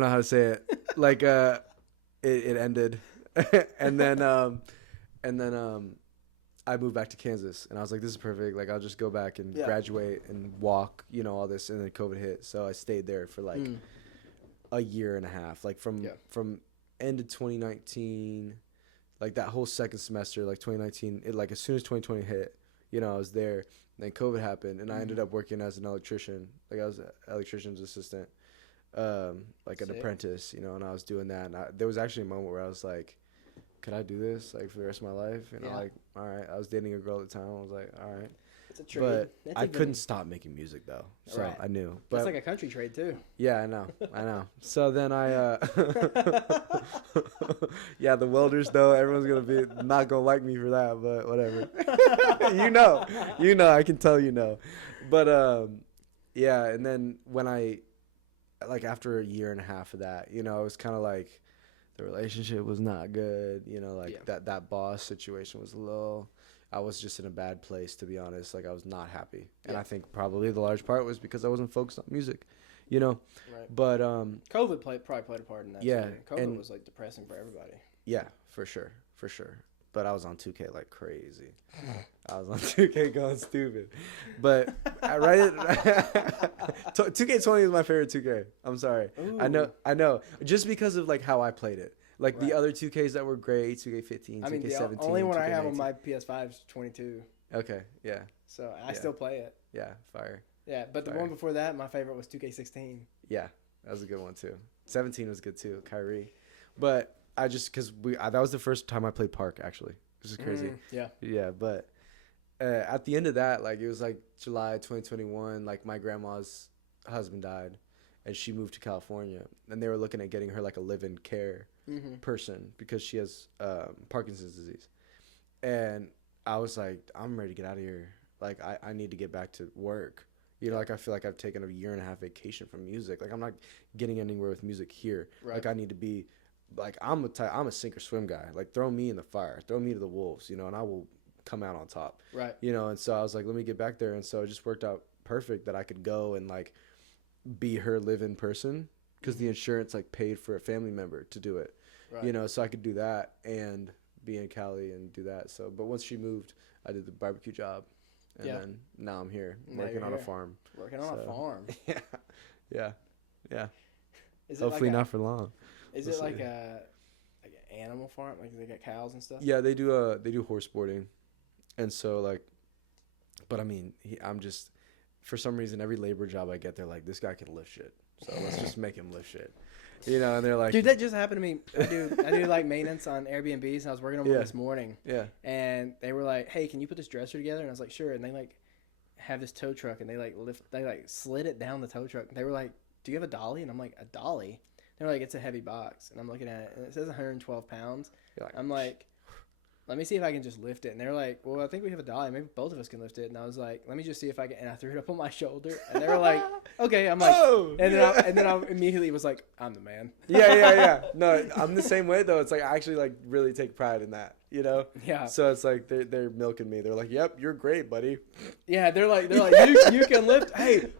know how to say it, like it ended, and then I moved back to Kansas, and I was like, this is perfect. Like, I'll just go back and graduate and walk, all this. And then COVID hit. So I stayed there for like a year and a half, like from end of 2019, like that whole second semester, like 2019, like as soon as 2020 hit, I was there. Then COVID happened, and I ended up working as an electrician. Like I was an electrician's assistant, like an apprentice, and I was doing that. And there was actually a moment where I was like, could I do this like for the rest of my life? Like, all right. I was dating a girl at the time. I was like, all right. It's a trade. But I couldn't stop making music though. So I knew. But that's like a country trade too. Yeah, I know. So then I yeah, the welders though, everyone's gonna be not gonna like me for that, but whatever. I can tell But yeah, and then when I like after a year and a half of that, it was kinda like the relationship was not good, that boss situation was I was just in a bad place, to be honest. Like I was not happy. And I think probably the large part was because I wasn't focused on music, Right. But COVID probably played a part in that. Yeah. Too. COVID was like depressing for everybody. Yeah, for sure. But I was on 2K like crazy. I was on 2K going stupid. But 2K20 is my favorite 2K. I'm sorry. Ooh. I know. Just because of like how I played it. Like the other 2Ks that were great, 2K15, 2K17. I mean, the only one I have on my PS5 is 22. Okay, yeah. So I still play it. Yeah, fire. Yeah, but the one before that, my favorite was 2K16. Yeah, that was a good one too. 17 was good too, Kyrie. But I just because that was the first time I played Park actually, which is crazy. Yeah. But at the end of that, like it was like July 2021. Like my grandma's husband died, and she moved to California, and they were looking at getting her like a live-in care person because she has Parkinson's disease. And I was like, I'm ready to get out of here. Like I need to get back to work. Like I feel like I've taken a year and a half vacation from music. Like I'm not getting anywhere with music here. Right. Like I need to be. Like I'm a sink or swim guy. Like throw me in the fire, throw me to the wolves, and I will come out on top. Right. And so I was like, let me get back there, and so it just worked out perfect that I could go and like be her live-in person because the insurance like paid for a family member to do it. Right. So I could do that and be in Cali and do that. So, but once she moved, I did the barbecue job, and then now I'm here working on a farm. Working on a farm. Yeah. Hopefully not for long. Is it like an animal farm? Like they got cows and stuff? Yeah, they do horse boarding, and so like, but I mean, I'm just for some reason every labor job I get, they're like, this guy can lift shit, so let's just make him lift shit, And they're like, dude, that just happened to me. I do like maintenance on Airbnbs, and I was working on one this morning. Yeah. And they were like, hey, can you put this dresser together? And I was like, sure. And they like have this tow truck, and they slid it down the tow truck. And they were like, do you have a dolly? And I'm like, a dolly? They're like, it's a heavy box. And I'm looking at it, and it says 112 pounds. I'm like, let me see if I can just lift it. And they're like, well, I think we have a dolly. Maybe both of us can lift it. And I was like, let me just see if I can. And I threw it up on my shoulder. And they were like, okay. I'm like, and then I immediately was like, I'm the man. Yeah. No, I'm the same way, though. It's like I actually like really take pride in that. you know? Yeah. So it's like they're milking me. They're like, "Yep, you're great, buddy." Yeah, they're like you can lift. Hey,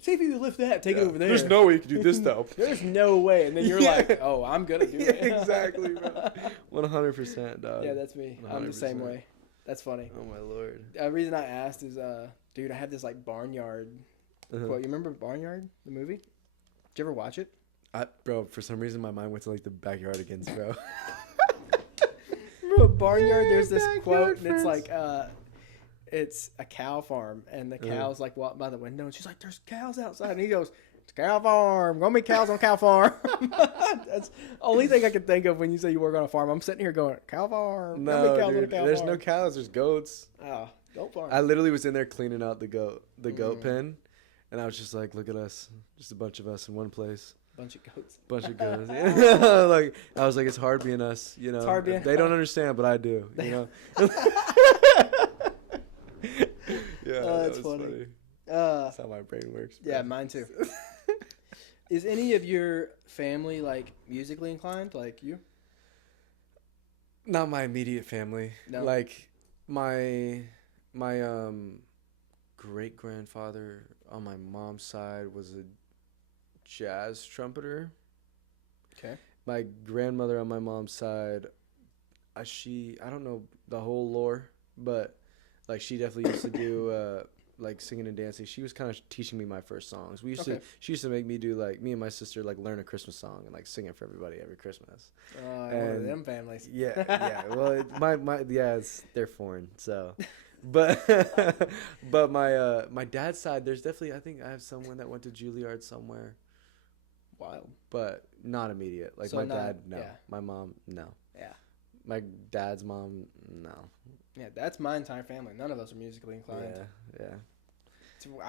see if you can lift that. Take it over there. There's no way you can do this though. There's no way. And then you're like, "Oh, I'm gonna do it." Exactly, bro. 100%, dog. Yeah, that's me. 100%. I'm the same way. That's funny. Oh my lord. The reason I asked is, dude, I have this like Barnyard quote. You remember Barnyard, the movie? Did you ever watch it? Bro, for some reason my mind went to like the Backyardigans, bro. Bro, Barnyard, there's this quote, and it's like, it's a cow farm, and the cow's like walking by the window, and she's like, "There's cows outside," and he goes, "It's a cow farm. Gonna be cows on cow farm." That's the only thing I can think of when you say you work on a farm. I'm sitting here going, "Cow farm." No, dude, there's no cows. There's goats. Oh, goat farm. I literally was in there cleaning out the goat pen, and I was just like, "Look at us, just a bunch of us in one place." Bunch of goats. Like I was like, it's hard being us, you know. It's hard being. They don't understand, but I do, you know. Yeah, that's funny. That's how my brain works. Bro. Yeah, mine too. Is any of your family like musically inclined, like you? Not my immediate family. No. Like my great grandfather on my mom's side was a jazz trumpeter. Okay. My grandmother on my mom's side, I don't know the whole lore, but like she definitely used to do like singing and dancing. She was kind of teaching me my first songs. She used to make me do like me and my sister like learn a Christmas song and like sing it for everybody every Christmas. One of them families. Yeah. Well, they're foreign, so. But my dad's side, there's definitely, I think I have someone that went to Juilliard somewhere. Wild. But not immediate. Like so my dad, no. Yeah. My mom, no. Yeah. My dad's mom, no. Yeah, that's my entire family. None of us are musically inclined. Yeah. So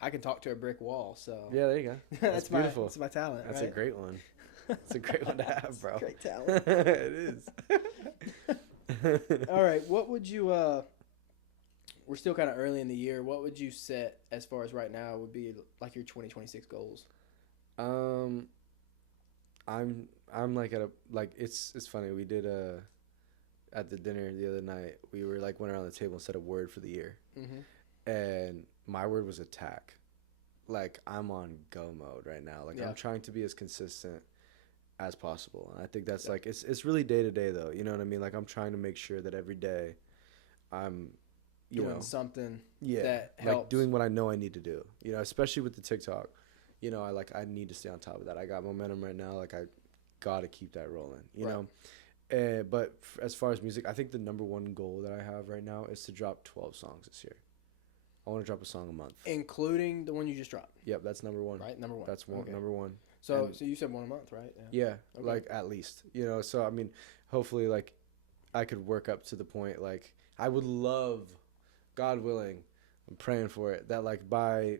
I can talk to a brick wall, so. Yeah, there you go. That's beautiful. That's my talent. That's right? a great one. It's a great one to have, bro. Great talent. It is. All right, what would you we're still kind of early in the year. What would you set as far as right now would be like your 2026 goals? I'm like it's funny. We did at the dinner the other night. We were like went around the table and said a word for the year, and my word was attack. Like I'm on go mode right now. Like I'm trying to be as consistent as possible, and I think that's like it's really day to day though. You know what I mean? Like I'm trying to make sure that every day I'm doing something that helps. Like doing what I know I need to do. You know, especially with the TikTok. You know, I need to stay on top of that. I got momentum right now. Like I got to keep that rolling. You know, but as far as music, I think the number one goal that I have right now is to drop 12 songs this year. I want to drop a song a month, including the one you just dropped. Yep, that's number one. Right, number one. That's number one. So you said one a month, right? Yeah, like at least. You know, so I mean, hopefully, like I could work up to the point. Like I would love, God willing, I'm praying for it, that like by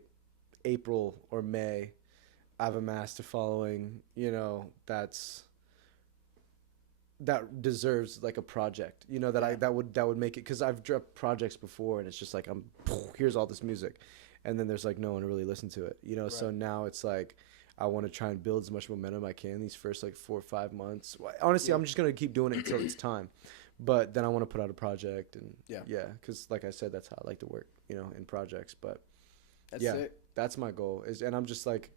April or May, I've amassed a following, you know, that deserves like a project, you know, that would make it, because I've dropped projects before and it's just like here's all this music, and then there's like no one to really listen to it, you know. So now it's like I want to try and build as much momentum I can these first like 4 or 5 months. Honestly, I'm just gonna keep doing it until it's time. But then I want to put out a project, and because like I said, that's how I like to work, you know, in projects. But that's sick. That's my goal and I'm just like,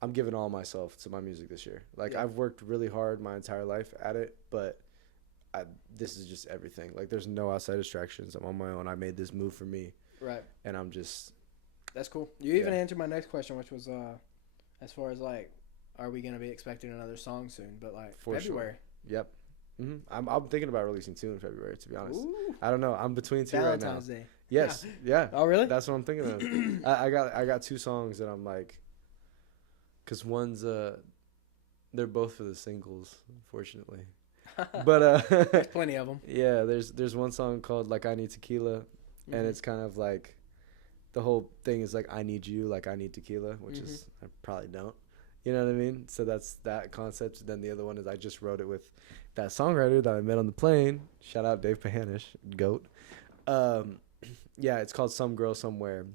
I'm giving all myself to my music this year. Like I've worked really hard my entire life at it, but this is just everything. Like there's no outside distractions. I'm on my own. I made this move for me. Right. And I'm just. That's cool. You even answered my next question, which was as far as like, are we gonna be expecting another song soon? But like for February. Sure. Yep. Mm-hmm. I'm thinking about releasing 2 in February, to be honest. Ooh. I don't know. I'm between 2 Valentine's right now. Day. Yes. Yeah. Oh, really? That's what I'm thinking of. I got 2 songs that I'm like, because one's they're both for the singles, unfortunately. But there's plenty of them. Yeah, there's one song called Like I Need Tequila, and it's kind of like the whole thing is like I need you, like I need tequila, which is I probably don't. You know what I mean? So that's that concept. Then the other one is I just wrote it with that songwriter that I met on the plane. Shout out Dave Pahanish, GOAT. Yeah, it's called Some Girl Somewhere.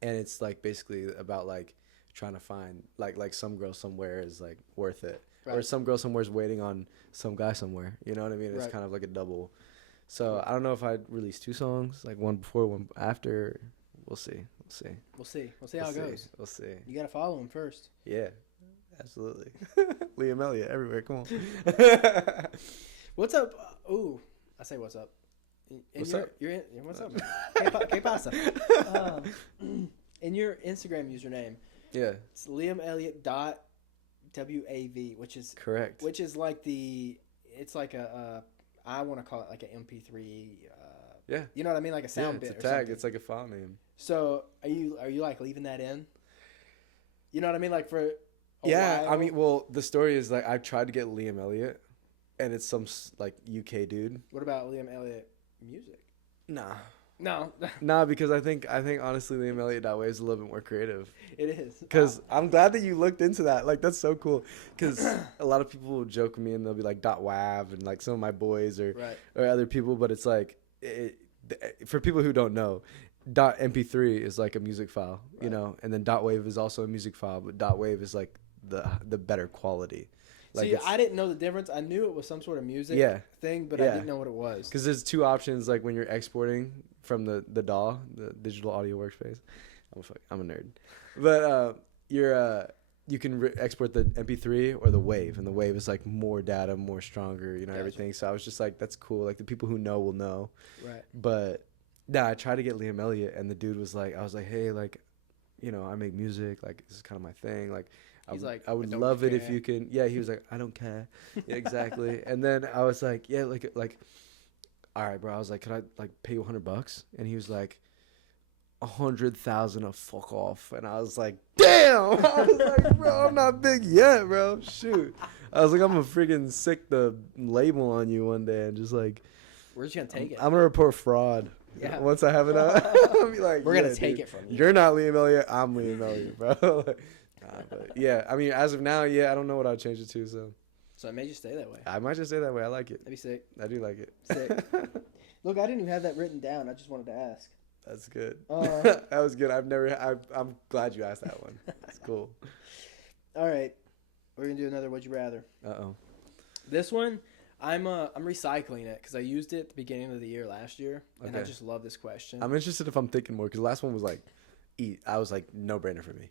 And it's like basically about like trying to find like some girl somewhere is like worth it. or some girl somewhere's waiting on some guy somewhere. You know what I mean? It's kind of like a double. So I don't know if I'd release 2 songs, like one before, one after. We'll see. We'll see how it goes. We'll see. You gotta follow him first. Yeah, absolutely. Liam Elliott everywhere. Come on. What's up? Ooh, I say what's up. What's up? What's up? ¿Qué pasa? In your Instagram username, it's Liam Elliott .wav, which is correct. Which is like it's like I want to call it like an MP3. Yeah. You know what I mean, like a sound bit. It's a tag. It's like a file name. So are you like leaving that in? You know what I mean, like for. Yeah, I mean, well, the story is like I tried to get Liam Elliott, and it's some like UK dude. What about Liam Elliott music? Nah, because I think honestly Liam Elliott .wav is a little bit more creative. It is. Because I'm glad that you looked into that. Like that's so cool. Because a lot of people will joke with me and they'll be like .wav and like some of my boys or other people, but it's like for people who don't know, .mp3 is like a music file, you know, and then .wav is also a music file, but .wav is like the better quality. Like see, I didn't know the difference. I knew it was some sort of music thing, but I didn't know what it was. Because there's 2 options, like when you're exporting from the DAW, the digital audio workspace. I'm a nerd, but you can export the MP3 or the WAV, and the WAV is like more data, more stronger, you know, everything. So I was just like, that's cool. Like the people who know will know. Right. But I tried to get Liam Elliott, and the dude was like, I was like, hey, like, you know, I make music, like this is kind of my thing, like. He's like, I would love it if you can. Yeah, he was like, I don't care. Yeah, exactly. And then I was like, yeah, like, all right, bro. I was like, could I like pay you $100? And he was like, 100,000 a fuck off. And I was like, damn. I was like, bro, I'm not big yet, bro. Shoot. I was like, I'm gonna freaking sick the label on you one day and just like. Where's you gonna take it? I'm gonna report fraud. Yeah. Once I have it out, I'll be like, we're gonna take it from you. You're not Liam Elliott. I'm Liam Elliott, bro. But yeah, I mean, as of now, I don't know what I'd change it to. So I made you stay that way. I might just stay that way. I like it. That'd be sick. I do like it. Sick. Look, I didn't even have that written down. I just wanted to ask. That's good. That was good. I'm glad you asked that one. That's cool. All right, we're gonna do another Would You Rather. Uh-oh. This one, I'm recycling it because I used it at the beginning of the year last year, and I just love this question. I'm interested if I'm thinking more because the last one was like, I was like, no brainer for me.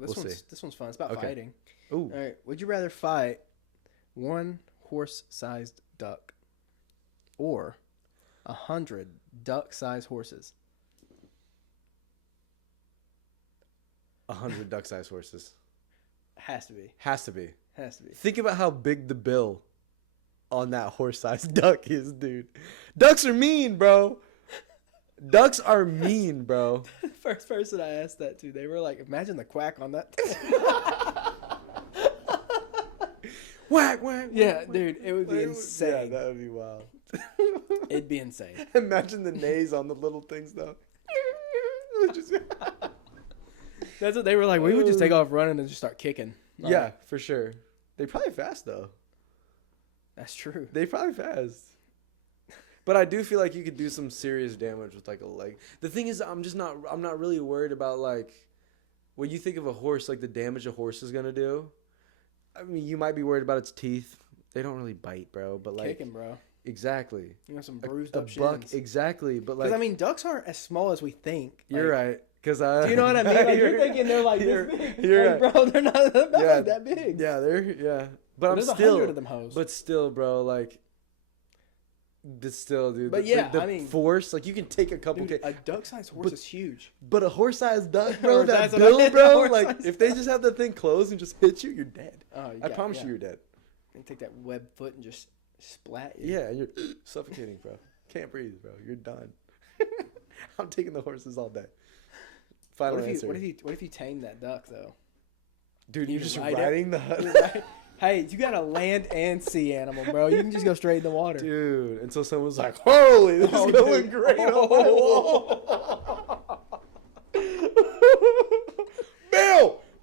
This one's fun. It's about fighting. Ooh. All right. Would you rather fight one horse-sized duck or 100 duck-sized horses? 100 duck-sized horses. Has to be. Has to be. Has to be. Think about how big the bill on that horse-sized duck is, dude. Ducks are mean, bro. Ducks are mean, bro. The first person I asked that to, they were like, imagine the quack on that. Whack, whack. Yeah, dude, it would be insane. Yeah, that would be wild. It'd be insane. Imagine the neighs on the little things, though. That's what they were like. We would just take off running and just start kicking. Yeah, for sure. They probably fast, though. That's true. They probably fast. But I do feel like you could do some serious damage with like a leg. The thing is, I'm not really worried about like when you think of a horse, like the damage a horse is gonna do. I mean, you might be worried about its teeth. They don't really bite, bro. But like kicking, bro. Exactly. You know, some bruised up buck, shins. Exactly. But like, because I mean, ducks aren't as small as we think. You're right. Because do you know what I mean? Like, you're thinking they're like this big. You're right. Bro, they're not that big. Yeah, But I'm still. 100 of them hoes. But still, bro, like. Still, dude. But I mean, force, like you can take a couple. Dude, a duck-sized horse is huge. But a horse-sized duck, bro, that bill, bro, like if they just have the thing closed and just hit you, you're dead. I promise you, you're dead. And take that web foot and just splat you. Yeah, and you're suffocating, bro. Can't breathe, bro. You're done. I'm taking the horses all day. Final answer. What if you tame that duck though? Dude, you're just riding the. Hey, you got a land and sea animal, bro. You can just go straight in the water. Dude, until someone's like, holy, this is going great on my wall.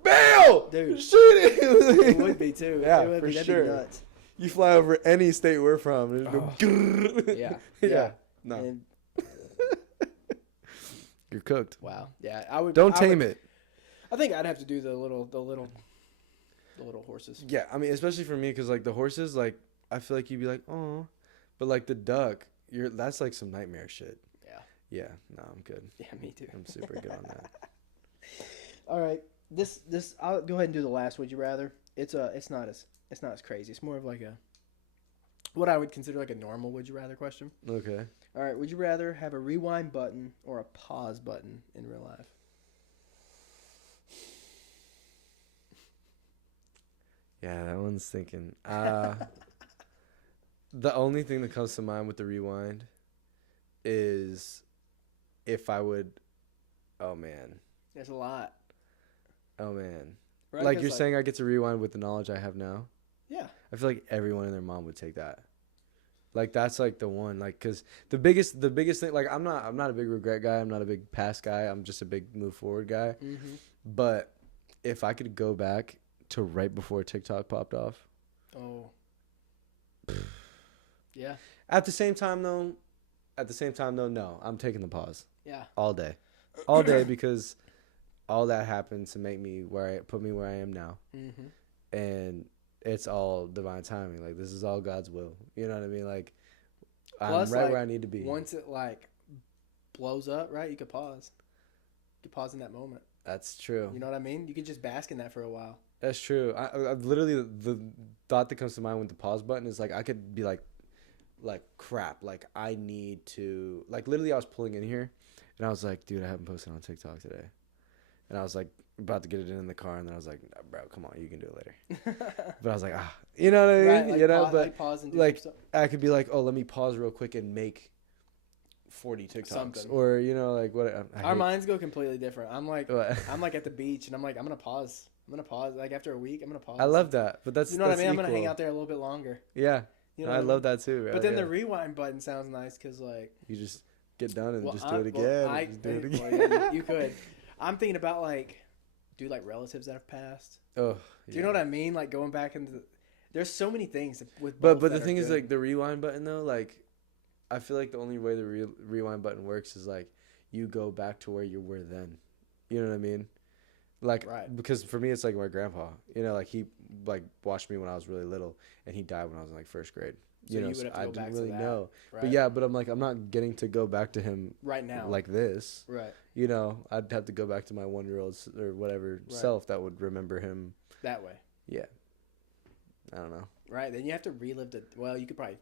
Bail! Dude. Shoot it! It would be, too. Yeah, it would for be, sure. Be nuts. You fly over any state we're from. And go, yeah. No. And, you're cooked. Wow. Yeah, I would. Don't tame it. I think I'd have to do the little The little horses. Yeah, I mean, especially for me, because like the horses, like I feel like you'd be like, oh, but like the duck, that's like some nightmare shit. Yeah. Yeah. No, I'm good. Yeah, me too. I'm super good on that. All right, this I'll go ahead and do the last. Would you rather? It's not as crazy. It's more of like what I would consider like a normal would you rather question. Okay. All right, would you rather have a rewind button or a pause button in real life? Yeah, that one's thinking. The only thing that comes to mind with the rewind is if I would. Oh man. There's a lot. Oh man. Right, like you're saying, I get to rewind with the knowledge I have now. Yeah. I feel like everyone and their mom would take that. Like that's like the one. Like because the biggest thing. Like I'm not a big regret guy. I'm not a big past guy. I'm just a big move forward guy. Mm-hmm. But if I could go back to right before TikTok popped off. Oh. Yeah. At the same time though, no. I'm taking the pause. Yeah. All day, because all that happened to make me put me where I am now, and it's all divine timing. Like this is all God's will. You know what I mean? Like plus, I'm right where I need to be. Once it like blows up, right? You could pause. You could pause in that moment. That's true. You know what I mean? You could just bask in that for a while. That's true. I literally the thought that comes to mind with the pause button is like I could be like crap. Like I need to literally I was pulling in here, and I was like, dude, I haven't posted on TikTok today, and I was like about to get it in the car, and then I was like, no, bro, come on, you can do it later. But I was like, you know what I mean? Right, like you know, but pause and do like stuff. I could be like, oh, let me pause real quick and make 40 TikToks. Something. Or you know, like what? Our minds go completely different. I'm like at the beach, and I'm like, I'm gonna pause. Like after a week, I'm gonna pause. I love that, but that's you know that's what I mean. equal. I'm gonna hang out there a little bit longer. Yeah, you know I love that too. But then the rewind button sounds nice because like you just get done and do it again. Do it again. Well, yeah, you could. I'm thinking about like relatives that have passed. Oh, do you know what I mean? Like going back into there's so many things with. But the thing is like the rewind button though, like I feel like the only way the rewind button works is like you go back to where you were then. You know what I mean? Like, because for me, it's like my grandpa, you know, like he like watched me when I was really little and he died when I was in like first grade. So you know, I didn't really know. Right. But yeah, but I'm like, I'm not getting to go back to him right now like this. Right. You know, I'd have to go back to my 1-year-old or whatever self that would remember him that way. Yeah. I don't know. Right. Then you have to relive well, you could probably,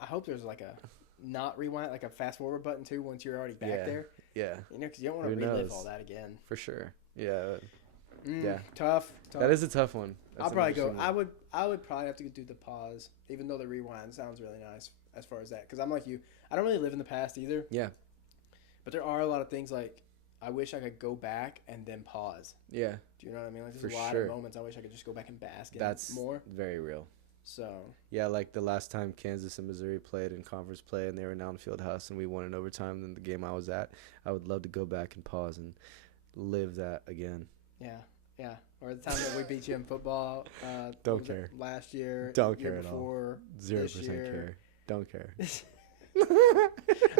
I hope there's like a not rewind, like a fast forward button too once you're already back there. Yeah. You know, because you don't want to relive all that again. For sure. Yeah. Yeah. Tough. That is a tough one. I'll probably go. I would probably have to do the pause, even though the rewind sounds really nice as far as that. Because I'm like you. I don't really live in the past either. Yeah. But there are a lot of things like I wish I could go back and then pause. Yeah. Do you know what I mean? Like there's a lot of moments I wish I could just go back and bask in more. That's very real. So. Yeah, like the last time Kansas and Missouri played in conference play and they were now in Fieldhouse and we won in overtime than the game I was at, I would love to go back and pause and live that again. Yeah. Yeah, or the time that we beat you in football. Don't care. Last year. Don't care at all. 0% care. Don't care.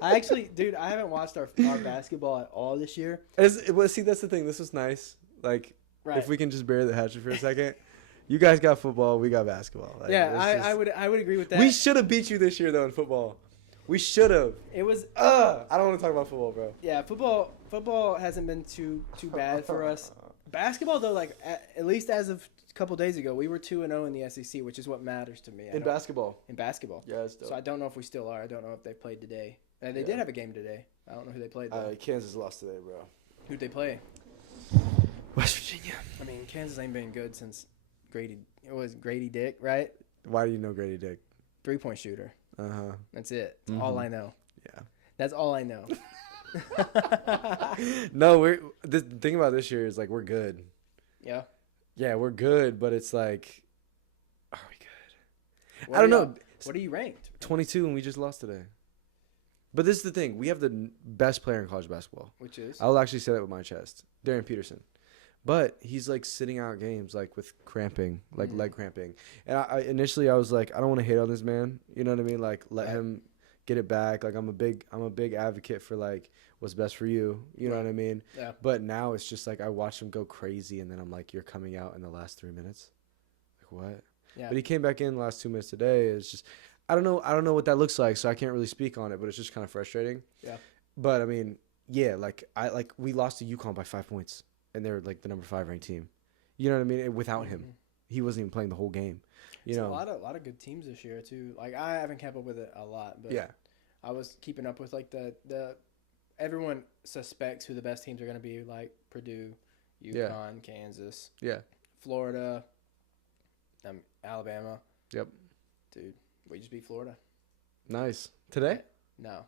I actually, dude, I haven't watched our basketball at all this year. Well, see, that's the thing. This was nice. Like, if we can just bury the hatchet for a second. You guys got football. We got basketball. Like, yeah, I would agree with that. We should have beat you this year, though, in football. We should have. It was. I don't want to talk about football, bro. Yeah, football hasn't been too bad for us. Basketball, though, like at least as of a couple days ago, we were 2-0 in the SEC, which is what matters to me. In basketball. Yeah, that's dope. So I don't know if we still are. I don't know if they played today. They did have a game today. I don't know who they played. Kansas lost today, bro. Who'd they play? West Virginia. I mean, Kansas ain't been good since Grady. It was Grady Dick, right? Why do you know Grady Dick? 3-point shooter. That's it. That's all I know. Yeah. That's all I know. No, the thing about this year is like we're good. Yeah, we're good, but it's like, are we good? I don't know. What are you ranked? 22, and we just lost today. But this is the thing: we have the best player in college basketball, which is I'll actually say that with my chest, Darian Peterson. But he's like sitting out games like with cramping, like leg cramping. And I initially was like, I don't want to hate on this man. You know what I mean? Like let him get it back. Like I'm a big advocate for like what's best for you. You know what I mean? Yeah. But now it's just like I watch him go crazy, and then I'm like, you're coming out in the last 3 minutes. what? Yeah. But he came back in the last 2 minutes today. It's just, I don't know what that looks like, so I can't really speak on it. But it's just kind of frustrating. Yeah. But I mean, yeah, we lost to UConn by 5 points, and they're like the number 5 ranked team. You know what I mean? Without him, he wasn't even playing the whole game. You know, a lot of good teams this year too. Like I haven't kept up with it a lot, but yeah, I was keeping up with like the everyone suspects who the best teams are going to be, like Purdue, UConn, Kansas, Florida, Alabama. Yep. Dude, we just beat Florida. Nice. Today? No.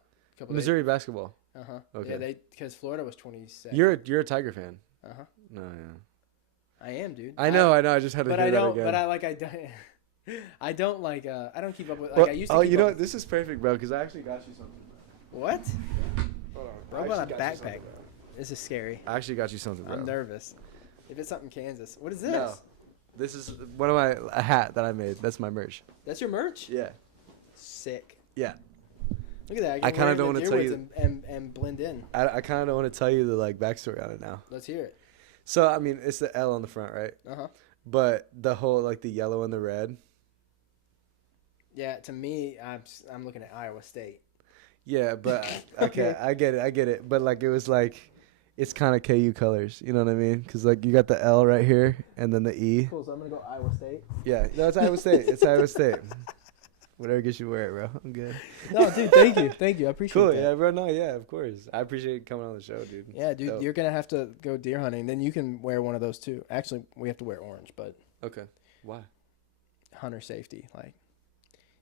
Missouri basketball. Okay. Yeah, because Florida was 27. You're a Tiger fan. No, yeah. I am, dude. I know. I just had to hear that again. But I don't like. I don't keep up with. Like I used to. Oh, you know what? This is perfect, bro. Because I actually got you something. What? Hold on. Bro, about a backpack. This is scary. I actually got you something, bro. I'm nervous. If it's something Kansas, what is this? No. This is a hat that I made. That's my merch. That's your merch? Yeah. Sick. Yeah. Look at that. I kind of don't want to tell you and blend in. I kind of don't want to tell you the like backstory on it now. Let's hear it. So I mean, it's the L on the front, right? But the whole like the yellow and the red. Yeah, to me, I'm looking at Iowa State. Yeah, but okay, I get it. But like it was like, it's kind of KU colors. You know what I mean? Because like you got the L right here and then the E. Cool. So I'm gonna go Iowa State. Yeah, no, it's Iowa State. It's Iowa State. Whatever gets you wear it, bro. I'm good. No, dude, thank you. I appreciate that. Cool, yeah, bro. No, yeah, of course. I appreciate you coming on the show, dude. Yeah, dude, dope. You're going to have to go deer hunting. Then you can wear one of those, too. Actually, we have to wear orange, but... Okay. Why? Hunter safety. Like,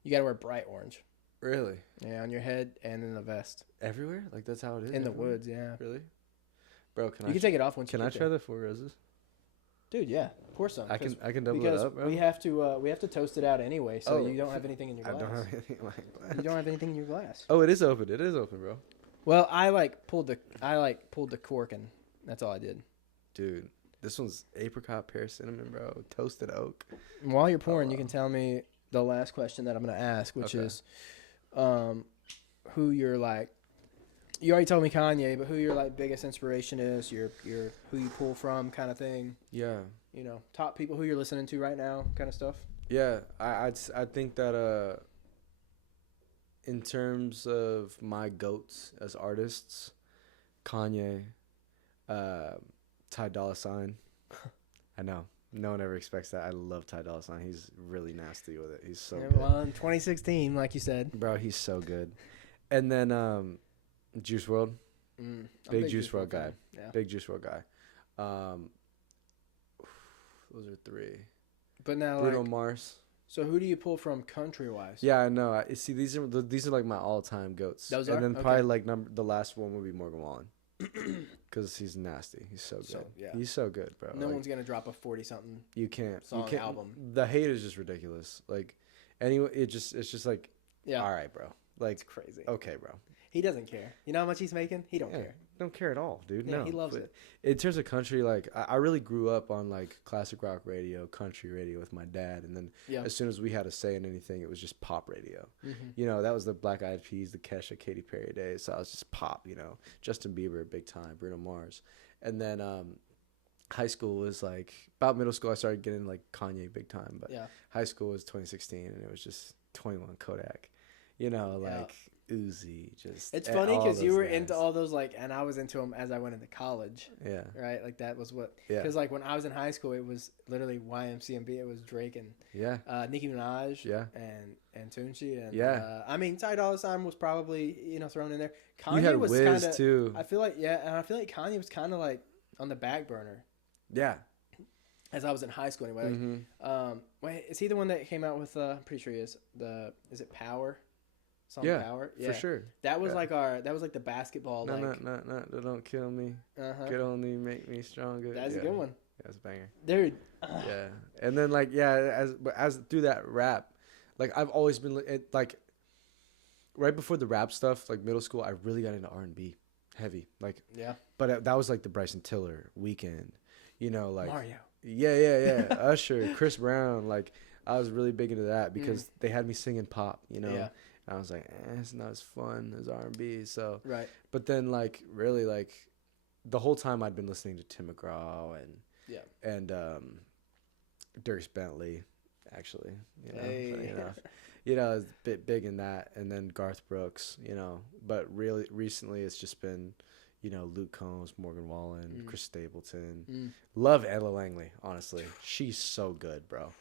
you got to wear bright orange. Really? Yeah, on your head and in the vest. Everywhere? Like, that's how it is? In the woods, yeah. Really? Bro, you can take it off once you get there. Can I try the 4 Roses? Dude, yeah, pour some. I can double it up, bro. we have to toast it out anyway, so you don't have anything in your glass. I don't have anything in my glass. You don't have anything in your glass. Oh, it is open. It is open, bro. Well, I pulled the cork and that's all I did. Dude, this one's apricot, pear, cinnamon, bro. Toasted oak. And while you're pouring, you can tell me the last question that I'm gonna ask, which is, who you're like. You already told me Kanye, but who your like biggest inspiration is, your who you pull from kind of thing. Yeah. You know, top people who you're listening to right now kind of stuff. Yeah, I think that in terms of my goats as artists, Kanye, Ty Dolla $ign. I know. No one ever expects that. I love Ty Dolla $ign. He's really nasty with it. He's so good. Well, in 2016, like you said. Bro, he's so good. And then Juice WRLD. Big Juice WRLD guy. Yeah. Big Juice WRLD guy. Those are 3. But now Bruno Mars. So who do you pull from country wise? Yeah, I know. See, these are like my all time goats. Those and are? then probably like the last one would be Morgan Wallen. Because he's nasty. He's so good. So, yeah. He's so good, bro. No one's gonna drop a 40-something. You can't. Song you can't, album. The hate is just ridiculous. Like, anyway, it's just like, yeah. All right, bro. Like, it's crazy. Okay, bro. He doesn't care. You know how much he's making? He don't care. Don't care at all, dude. Yeah, no, he loves it. In terms of country, like I really grew up on like classic rock radio, country radio with my dad, and then as soon as we had a say in anything, it was just pop radio. Mm-hmm. You know, that was the Black Eyed Peas, the Kesha, Katy Perry days. So I was just pop. You know, Justin Bieber, big time, Bruno Mars, and then high school was like about middle school. I started getting like Kanye big time, but high school was 2016, and it was just 21 Kodak. You know, like. Uzi, just it's funny because you were into all those like, and I was into them as I went into college. Yeah, right. Like that was what. Yeah. Because like when I was in high school, it was literally YMCMB. It was Drake and Nicki Minaj. Yeah. And Tunchi and I mean Ty Dolla $ign was probably thrown in there. Kanye you had was Wiz kinda, too. I feel like and I feel like Kanye was kind of like on the back burner. Yeah. As I was in high school anyway. Like, wait, is he the one that came out with? I'm pretty sure he is. Is it Power? Power. Yeah, for sure. That was like the basketball. No, don't kill me. Could only make me stronger. That's a good one. Yeah, that's a banger, dude. Yeah, and then like as through that rap, like I've always been like right before the rap stuff, like middle school, I really got into R&B heavy, like But that was like the Bryson Tiller, Weeknd, like Mario. Yeah. Usher, Chris Brown, like I was really big into that because they had me singing pop, Yeah. And I was like, it's not as fun as R&B. So, right. But then, like, really, like, the whole time I'd been listening to Tim McGraw and Dierks Bentley actually. Funny enough. It's a bit big in that, and then Garth Brooks, but really recently it's just been, Luke Combs, Morgan Wallen, Chris Stapleton. Love Ella Langley, honestly. She's so good, bro.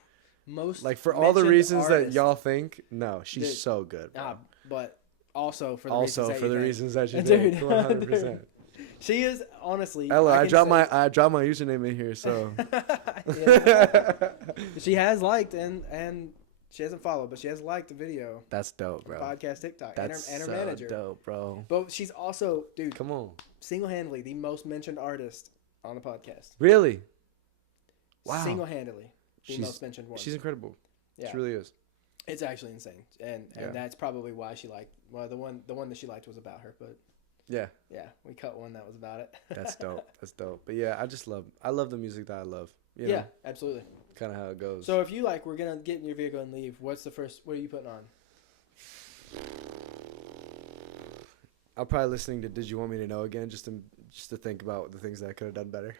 Like, for all the reasons that y'all think, no, she's so good, bro. But also for the reasons that you think. 100%. She is, honestly. Ella, I dropped my username in here, so. She has liked and she hasn't followed, but she has liked the video. That's dope, bro. Podcast TikTok. That's and her manager. Dope, bro. But she's also, dude. Come on. Single-handedly the most mentioned artist on the podcast. Really? Wow. Single-handedly the most mentioned one. She's incredible. Yeah. She really is. It's actually insane, and that's probably why she liked. Well, the one that she liked was about her, but. Yeah, we cut one that was about it. That's dope. But yeah, I love the music that I love. Yeah, absolutely. Kind of how it goes. So if you we're gonna get in your vehicle and leave. What are you putting on? I'm probably listening to "Did You Want Me to Know" again, just to think about the things that I could have done better.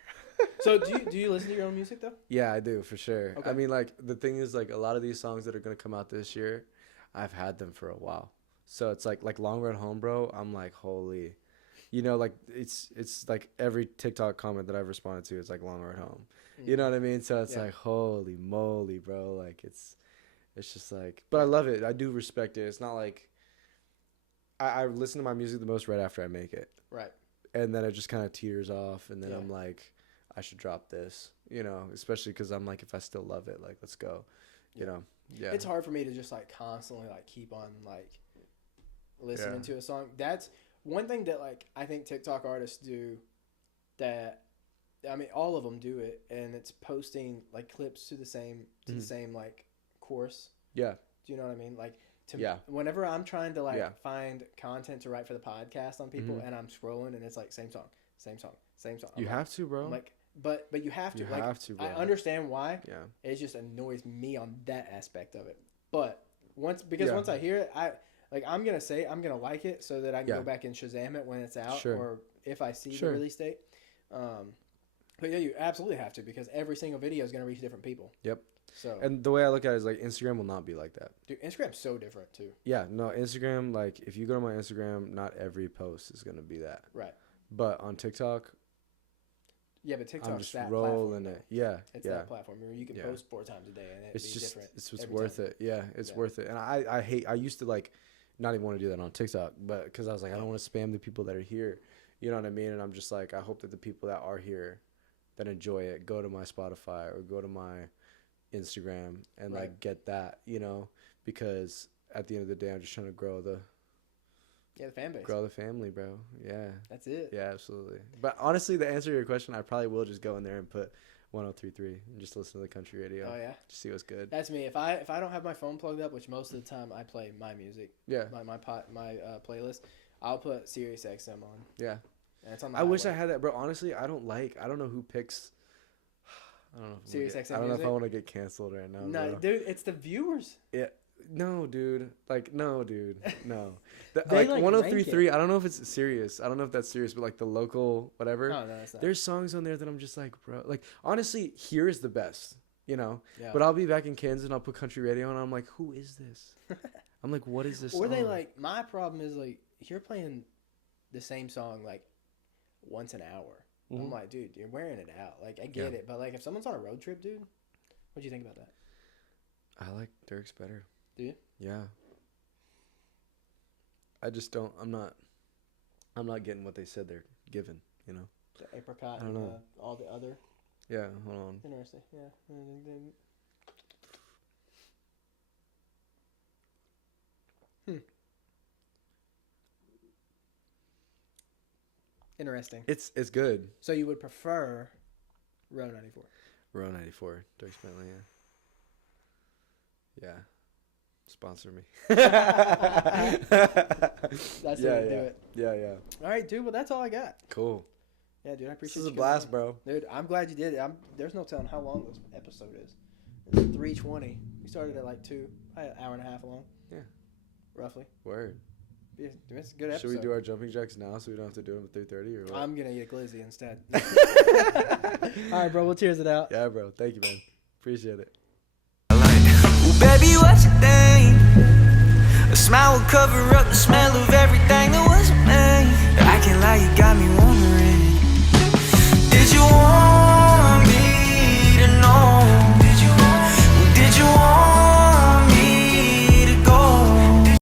So do you listen to your own music though? Yeah, I do, for sure. Okay. I mean, like, the thing is, like, a lot of these songs that are gonna come out this year, I've had them for a while. So it's like Long Run Home, bro. I'm like, holy, like it's like every TikTok comment that I've responded to, it's like Long Run Home. Mm-hmm. You know what I mean? So it's like, holy moly, bro. Like it's just like, but I love it. I do respect it. It's not like I listen to my music the most right after I make it. Right. And then it just kind of teeters off. And then I'm like, I should drop this, especially because I'm like, if I still love it, like, let's go, Yeah. It's hard for me to just like constantly like keep on like listening to a song. That's one thing that like I think TikTok artists do that, I mean, all of them do it, and it's posting like clips to the same like course. Yeah. Do you know what I mean? Like whenever I'm trying to like find content to write for the podcast on people, and I'm scrolling and it's like same song. You have to, bro. Like, but you have to. You like, have to, bro. I understand why. Yeah. It just annoys me on that aspect of it. But once I hear it, I'm gonna like it so that I can go back and Shazam it when it's out, or if I see the release date. But yeah, you absolutely have to, because every single video is gonna reach different people. Yep. So, and the way I look at it is like Instagram will not be like that. Dude, Instagram's so different too. Yeah, no, Instagram, like, if you go to my Instagram, not every post is gonna be that. Right. But on TikTok. Yeah, but TikTok's I'm just that rolling platform. it. Yeah, it's that platform where you can post 4 times a day, and it's just different. It's what's worth it. Yeah, it's worth it. And I used to like not even want to do that on TikTok, but because I was like, I don't want to spam the people that are here. You know what I mean? And I'm just like, I hope that the people that are here, that enjoy it, go to my Spotify or go to my Instagram and like get that, because at the end of the day, I'm just trying to grow the fan base. Grow the family, bro. Yeah. That's it. Yeah, absolutely. But honestly, to answer your question, I probably will just go in there and put 103.3 and just listen to the country radio. Oh, yeah? Just see what's good. That's me. If I don't have my phone plugged up, which most of the time I play my music. Yeah. My playlist, I'll put Sirius XM on. Yeah. And it's on the I wish I had that, bro. Honestly, I don't know who picks. I don't know. Sirius XM. I don't know if I want to get canceled right now. No, bro. dude, it's the viewers. Yeah. No, dude. Like, no, dude. No. They, like 103.3, I don't know if it's serious. I don't know if that's serious, but like the local whatever. No, that's not. There's songs on there that I'm just like, bro. Like, honestly, here is the best, Yeah. But I'll be back in Kansas and I'll put country radio on. And I'm like, who is this? I'm like, what is this Or song? they like, my problem is like, you're playing the same song like once an hour. I'm like, dude, you're wearing it out. Like, I get it. But like, if someone's on a road trip, dude, what do you think about that? I like Dirk's better. Do you? Yeah. I just don't. I'm not getting what they said they're given. The apricot I don't know. All the other. Yeah. Hold on. Interesting. Yeah. Interesting. It's good. So you would prefer Row 94? Row 94. Dirk Bentley. Yeah. Sponsor me. That's how we do it. Yeah. All right, dude. Well, that's all I got. Cool. Yeah, dude. I appreciate this you. This is a blast, bro. Dude, I'm glad you did it. There's no telling how long this episode is. It's 3:20. We started at like 2, probably an hour and a half long. Yeah. Roughly. Word. Yeah, it's a good episode. Should we do our jumping jacks now so we don't have to do them at 3:30 or what? I'm gonna eat a glizzy instead. All right, bro. We'll cheers it out. Yeah, bro. Thank you, man. Appreciate it. I like such a thing. A smile will cover up the smell of everything that